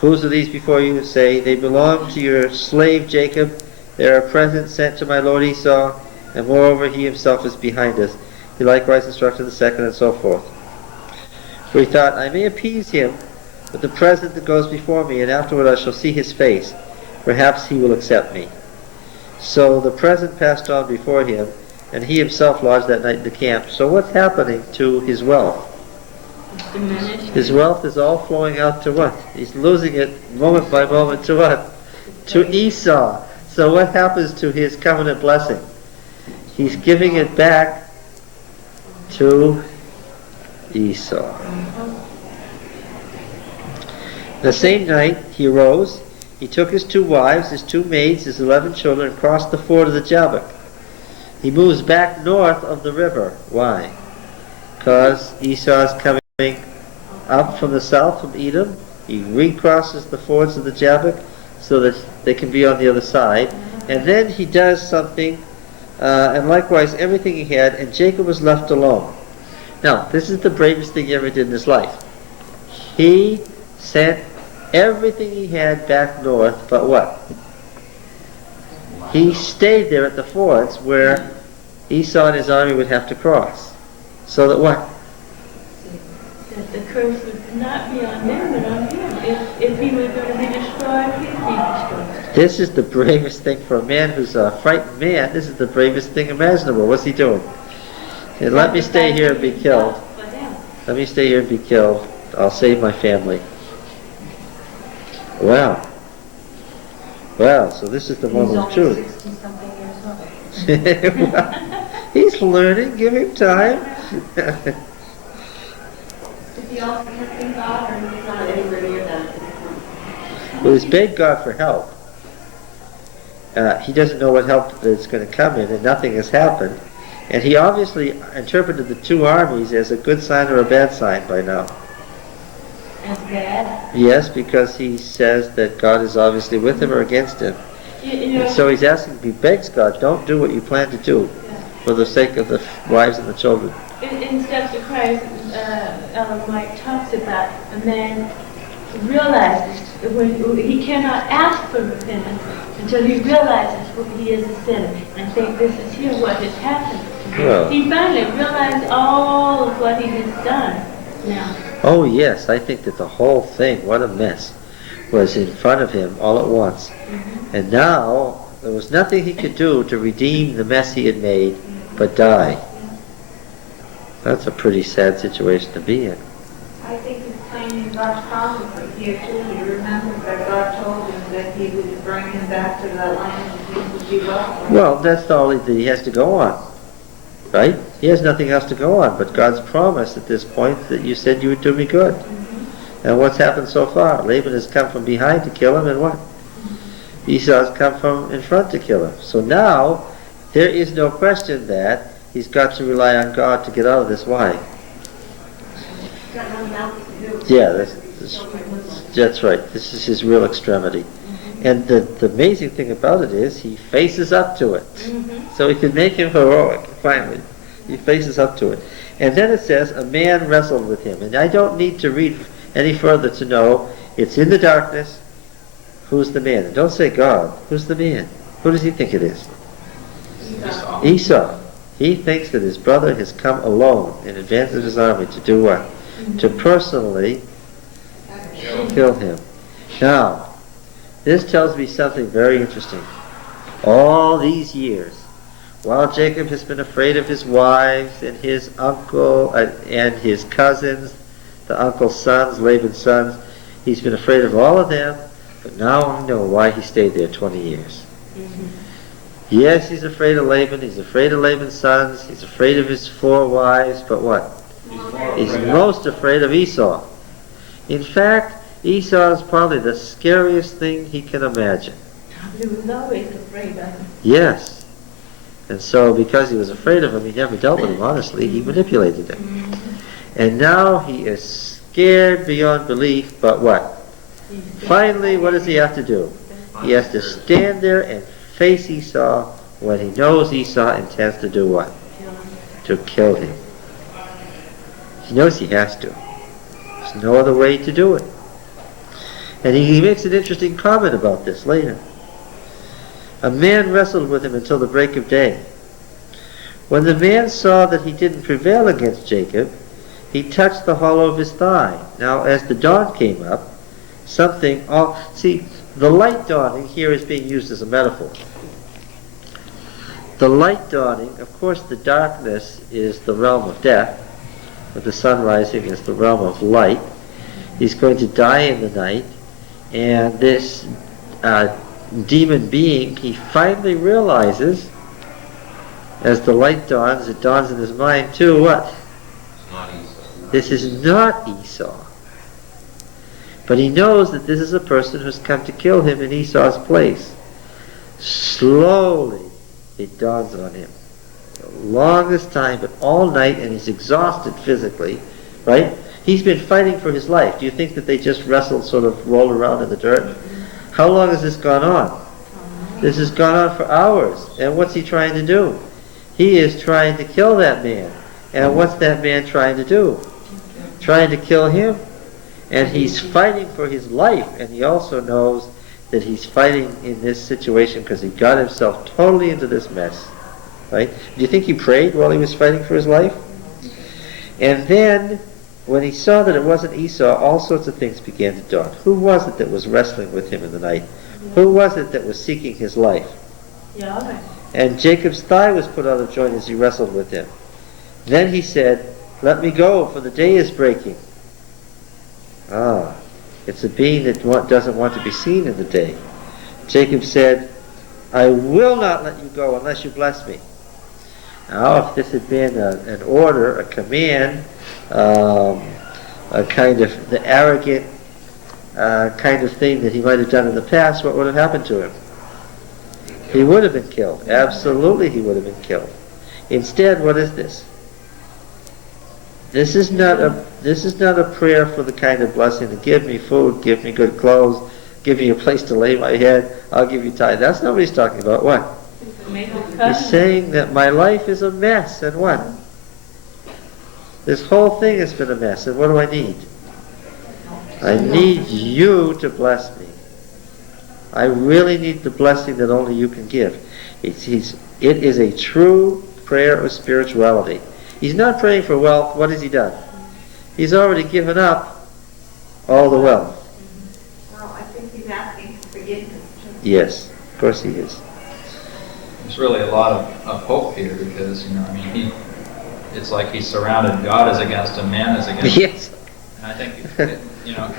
Whose are these before you? Say, they belong to your slave Jacob. They are a present sent to my lord Esau, and moreover he himself is behind us. He likewise instructed the second, and so forth. For he thought, I may appease him with the present that goes before me, and afterward I shall see his face. Perhaps he will accept me. So the present passed on before him, and he himself lodged that night in the camp. So what's happening to his wealth? His wealth is all flowing out to what? He's losing it moment by moment to what? To Esau. So what happens to his covenant blessing? He's giving it back to Esau. The same night he arose, he took his 2 wives, his 2 maids, his 11 children, and crossed the ford of the Jabbok. He moves back north of the river. Why? Because Esau's coming up from the south, from Edom. He recrosses the fords of the Jabbok so that they can be on the other side. And then he does something, and likewise everything he had, and Jacob was left alone. Now, this is the bravest thing he ever did in his life. He sent everything he had back north, but what? He stayed there at the fords where Esau and his army would have to cross. So that what? That the curse would not be on them, but on him. If he was going to be destroyed, he'd be destroyed. This is the bravest thing for a man who's a frightened man. This is the bravest thing imaginable. What's he doing? He said, let me stay here and be killed. Let me stay here and be killed. I'll save my family. Well, so this is the moment of truth. He's only 60-something years old. Well, he's learning. Give him time. Did he also trust in God, or he's not anywhere near that? Well, he's begged God for help. He doesn't know what help is going to come in, and nothing has happened. And he obviously interpreted the 2 armies as a good sign or a bad sign by now. As bad. Yes, because he says that God is obviously with him or against him. You know, And so he's asking, he begs God, don't do what you plan to do for the sake of the wives and the children. in Steps of Christ, Ellen White talks about a man realizes when he cannot ask for repentance until he realizes he is a sinner. And I think this is here what has happened. Well. He finally realized all of what he has done now. Oh yes, I think that the whole thing, what a mess, was in front of him all at once. Mm-hmm. And now, there was nothing he could do to redeem the mess he had made, but die. That's a pretty sad situation to be in. I think he's claiming God's promises here too. He remembers that God told him that he would bring him back to that land and he would be welcome. Well, that's all that he has to go on. Right? He has nothing else to go on but God's promise at this point that you said you would do me good. Mm-hmm. And what's happened so far? Laban has come from behind to kill him, and what? Mm-hmm. Esau has come from in front to kill him. So now, there is no question that he's got to rely on God to get out of this. Why? Yeah, that's right. This is his real extremity. And the amazing thing about it is he faces up to it. Mm-hmm. So he can make him heroic, finally. He faces up to it. And then it says, a man wrestled with him. And I don't need to read any further to know it's in the darkness. Who's the man? And don't say God. Who's the man? Who does he think it is? Esau. Esau. He thinks that his brother has come alone in advance of his army to do what? Mm-hmm. To personally kill him. Now, this tells me something very interesting. All these years, while Jacob has been afraid of his wives and his uncle and his cousins, the uncle's sons, Laban's sons, he's been afraid of all of them, but now I know why he stayed there 20 years. Mm-hmm. Yes, he's afraid of Laban, he's afraid of Laban's sons, he's afraid of his 4 wives, but what? He's most afraid of Esau. In fact, Esau is probably the scariest thing he can imagine. He was always afraid of him. Yes. And so because he was afraid of him, he never dealt with him honestly, he manipulated him. Mm-hmm. And now he is scared beyond belief, but what? Finally, what does he have to do? He has to stand there and face Esau when he knows Esau intends to do what? To kill him. He knows he has to. There's no other way to do it. And he makes an interesting comment about this later. A man wrestled with him until the break of day. When the man saw that he didn't prevail against Jacob, he touched the hollow of his thigh. Now, as the dawn came up, see, the light dawning here is being used as a metaphor. The light dawning, of course, the darkness is the realm of death, but the sun rising is the realm of light. He's going to die in the night. And this demon being, he finally realizes, as the light dawns, it dawns in his mind too, what? It's not Esau. This is not Esau. But he knows that this is a person who's come to kill him in Esau's place. Slowly, it dawns on him. The longest time, but all night, and he's exhausted physically, right? He's been fighting for his life. Do you think that they just wrestled, sort of rolled around in the dirt? How long has this gone on? This has gone on for hours. And what's he trying to do? He is trying to kill that man. And what's that man trying to do? Trying to kill him. And he's fighting for his life. And he also knows that he's fighting in this situation because he got himself totally into this mess. Right? Do you think he prayed while he was fighting for his life? And then, when he saw that it wasn't Esau, all sorts of things began to dawn. Who was it that was wrestling with him in the night? Who was it that was seeking his life? Yeah. And Jacob's thigh was put out of joint as he wrestled with him. Then he said, "Let me go, for the day is breaking." Ah, it's a being that doesn't want to be seen in the day. Jacob said, "I will not let you go unless you bless me." Now, if this had been an order, a command, a kind of the arrogant kind of thing that he might have done in the past, what would have happened to him? He would have been killed. Absolutely, he would have been killed. Instead, what is this? This is not a prayer for the kind of blessing to give me food, give me good clothes, give me a place to lay my head, I'll give you tithe. That's not what he's talking about. What? He's saying that my life is a mess, and what? This whole thing has been a mess, and what do I need? I need you to bless me. I really need the blessing that only you can give. It is a true prayer of spirituality. He's not praying for wealth. What has he done? He's already given up all the wealth. Well, I think he's asking for forgiveness. Yes, of course he is. There's really a lot of hope here because, I mean, it's like he's surrounded. God is against him, man is against him. Yes. And I think it can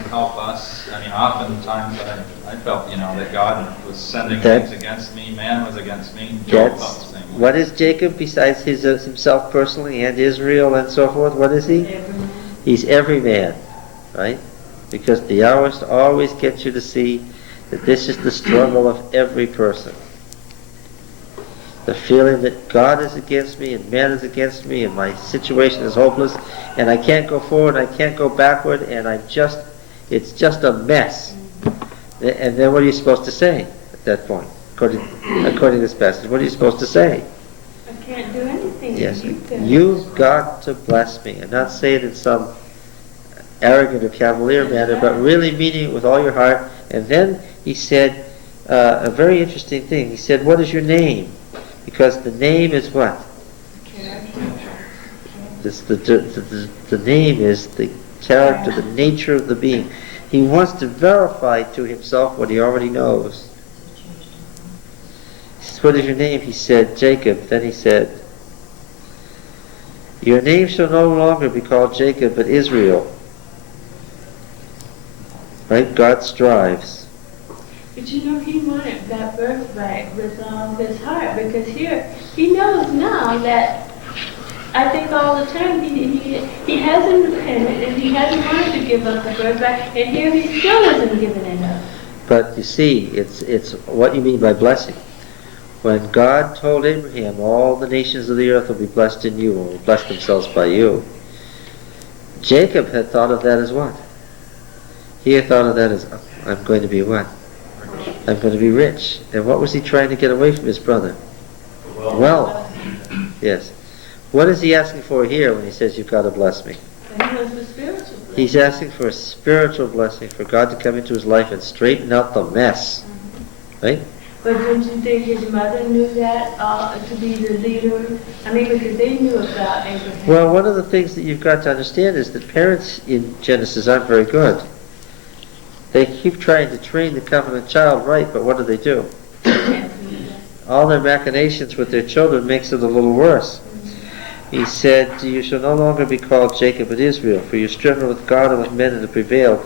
help us. I mean, oftentimes I felt, that God was sending things against me, man was against me. Job felt the same way. What is Jacob besides himself personally and Israel and so forth? What is he? Everyone. He's every man, right? Because the hours always get you to see that this is the struggle of every person. The feeling that God is against me and man is against me and my situation is hopeless and I can't go forward, I can't go backward, and it's just a mess. And then what are you supposed to say at that point? According to this passage, what are you supposed to say? I can't do anything. Yes, you've got to bless me, and not say it in some arrogant or cavalier manner, but really meaning it with all your heart. And then he said a very interesting thing. He said, "What is your name?" Because the name is what? The name is the character, the nature of the being. He wants to verify to himself what he already knows. He says, "What is your name?" He said, "Jacob." Then he said, "Your name shall no longer be called Jacob, but Israel." Right? God strives. But he wanted that birthright with all his heart, because here he knows now that I think all the time he hasn't repented and he hasn't wanted to give up the birthright, and here he still isn't giving it up. But you see, it's what you mean by blessing. When God told Abraham, all the nations of the earth will be blessed in you, and will bless themselves by you, Jacob had thought of that as what? He had thought of that as, I'm going to be what? I'm going to be rich. And what was he trying to get away from his brother? Wealth. Yes. What is he asking for here when he says, "You've got to bless me"? And he was the spiritual blessing. He's asking for a spiritual blessing, for God to come into his life and straighten out the mess. Right? But don't you think his mother knew that to be the leader? I mean, because they knew about Abraham. Well, one of the things that you've got to understand is that parents in Genesis aren't very good. They keep trying to train the covenant child right, but what do? All their machinations with their children makes it a little worse. He said, "You shall no longer be called Jacob but Israel, for you've striven with God and with men and have prevailed."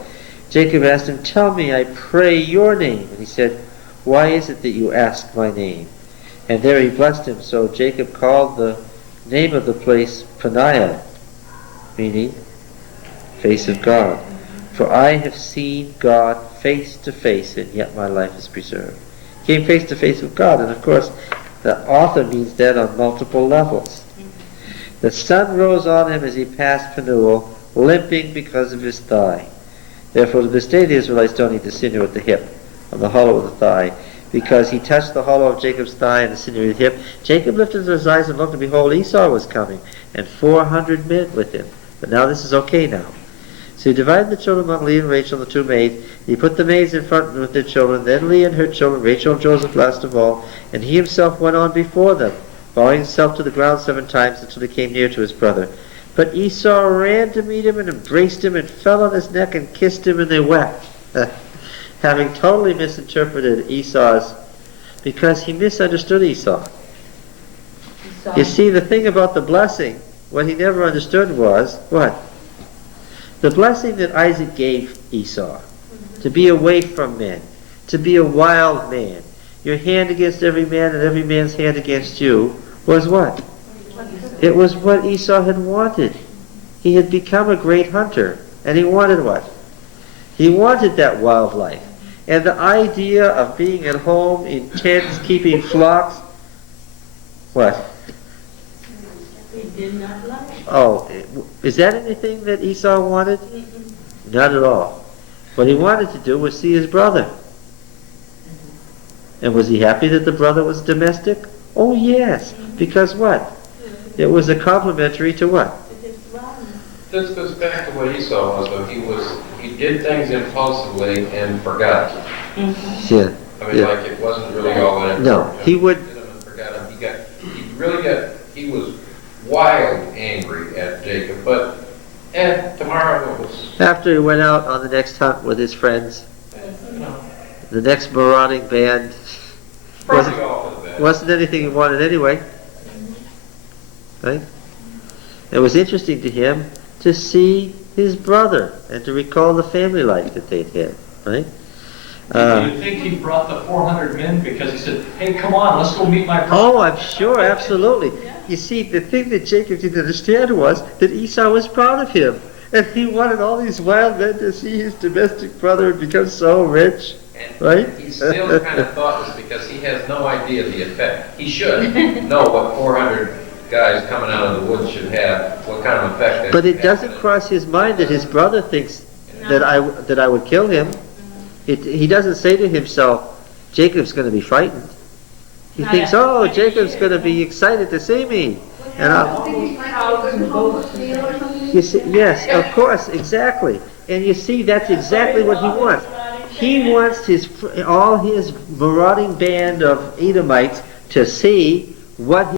Jacob asked him, "Tell me, I pray, your name." And he said, why is it that you ask my name? And there he blessed him. So Jacob called the name of the place Peniel, meaning face of God. For I have seen God face to face, and yet my life is preserved. He came face to face with God, and of course, the author means that on multiple levels. The sun rose on him as he passed Peniel, limping because of his thigh. Therefore, to this day, the Israelites don't eat the sinew at the hip, on the hollow of the thigh, because he touched the hollow of Jacob's thigh and the sinew of the hip. Jacob lifted his eyes and looked, and behold, Esau was coming, and 400 men with him. But now this is okay now. So he divided the children among Leah and Rachel, the two maids. He put the maids in front with their children, then Leah and her children, Rachel and Joseph last of all, and he himself went on before them, bowing himself to the ground 7 times until he came near to his brother. But Esau ran to meet him and embraced him and fell on his neck and kissed him, and they wept. Having totally misinterpreted Esau's, because he misunderstood Esau. You see, the thing about the blessing, what he never understood was, what? The blessing that Isaac gave Esau, to be away from men, to be a wild man, your hand against every man and every man's hand against you, was what? It was what Esau had wanted. He had become a great hunter, and he wanted what? He wanted that wild life. And the idea of being at home in tents, keeping flocks, what? He did not like it. Oh, is that anything that Esau wanted? Not at all. What he wanted to do was see his brother. And was he happy that the brother was domestic? Oh yes. Because what? It was a complementary to what? This goes back to what Esau was, though. He did things impulsively and forgot. Yeah. I mean, like it wasn't really all that. No, he would. Did him and forgot him. He was wild angry at Jacob, but tomorrow it was. After he went out on the next hunt with his friends, the next marauding band, Probably all for the best. wasn't anything he wanted anyway. Right? It was interesting to him to see his brother and to recall the family life that they'd had. Right? Do you think he brought the 400 men because he said, hey, come on, let's go meet my brother? Oh, I'm sure, absolutely. You see, the thing that Jacob didn't understand was that Esau was proud of him. And he wanted all these wild men to see his domestic brother and become so rich. Right? He still kind of thought this because he has no idea of the effect. He should know what 400 guys coming out of the woods should have, what kind of effect. But it doesn't cross his mind that his brother thinks that I would kill him. He doesn't say to himself, Jacob's going to be frightened. He thinks, oh, Jacob's going to be excited to see me. And you see, yes, of course, exactly. And you see, that's exactly what he wants. He wants all his marauding band of Edomites to see what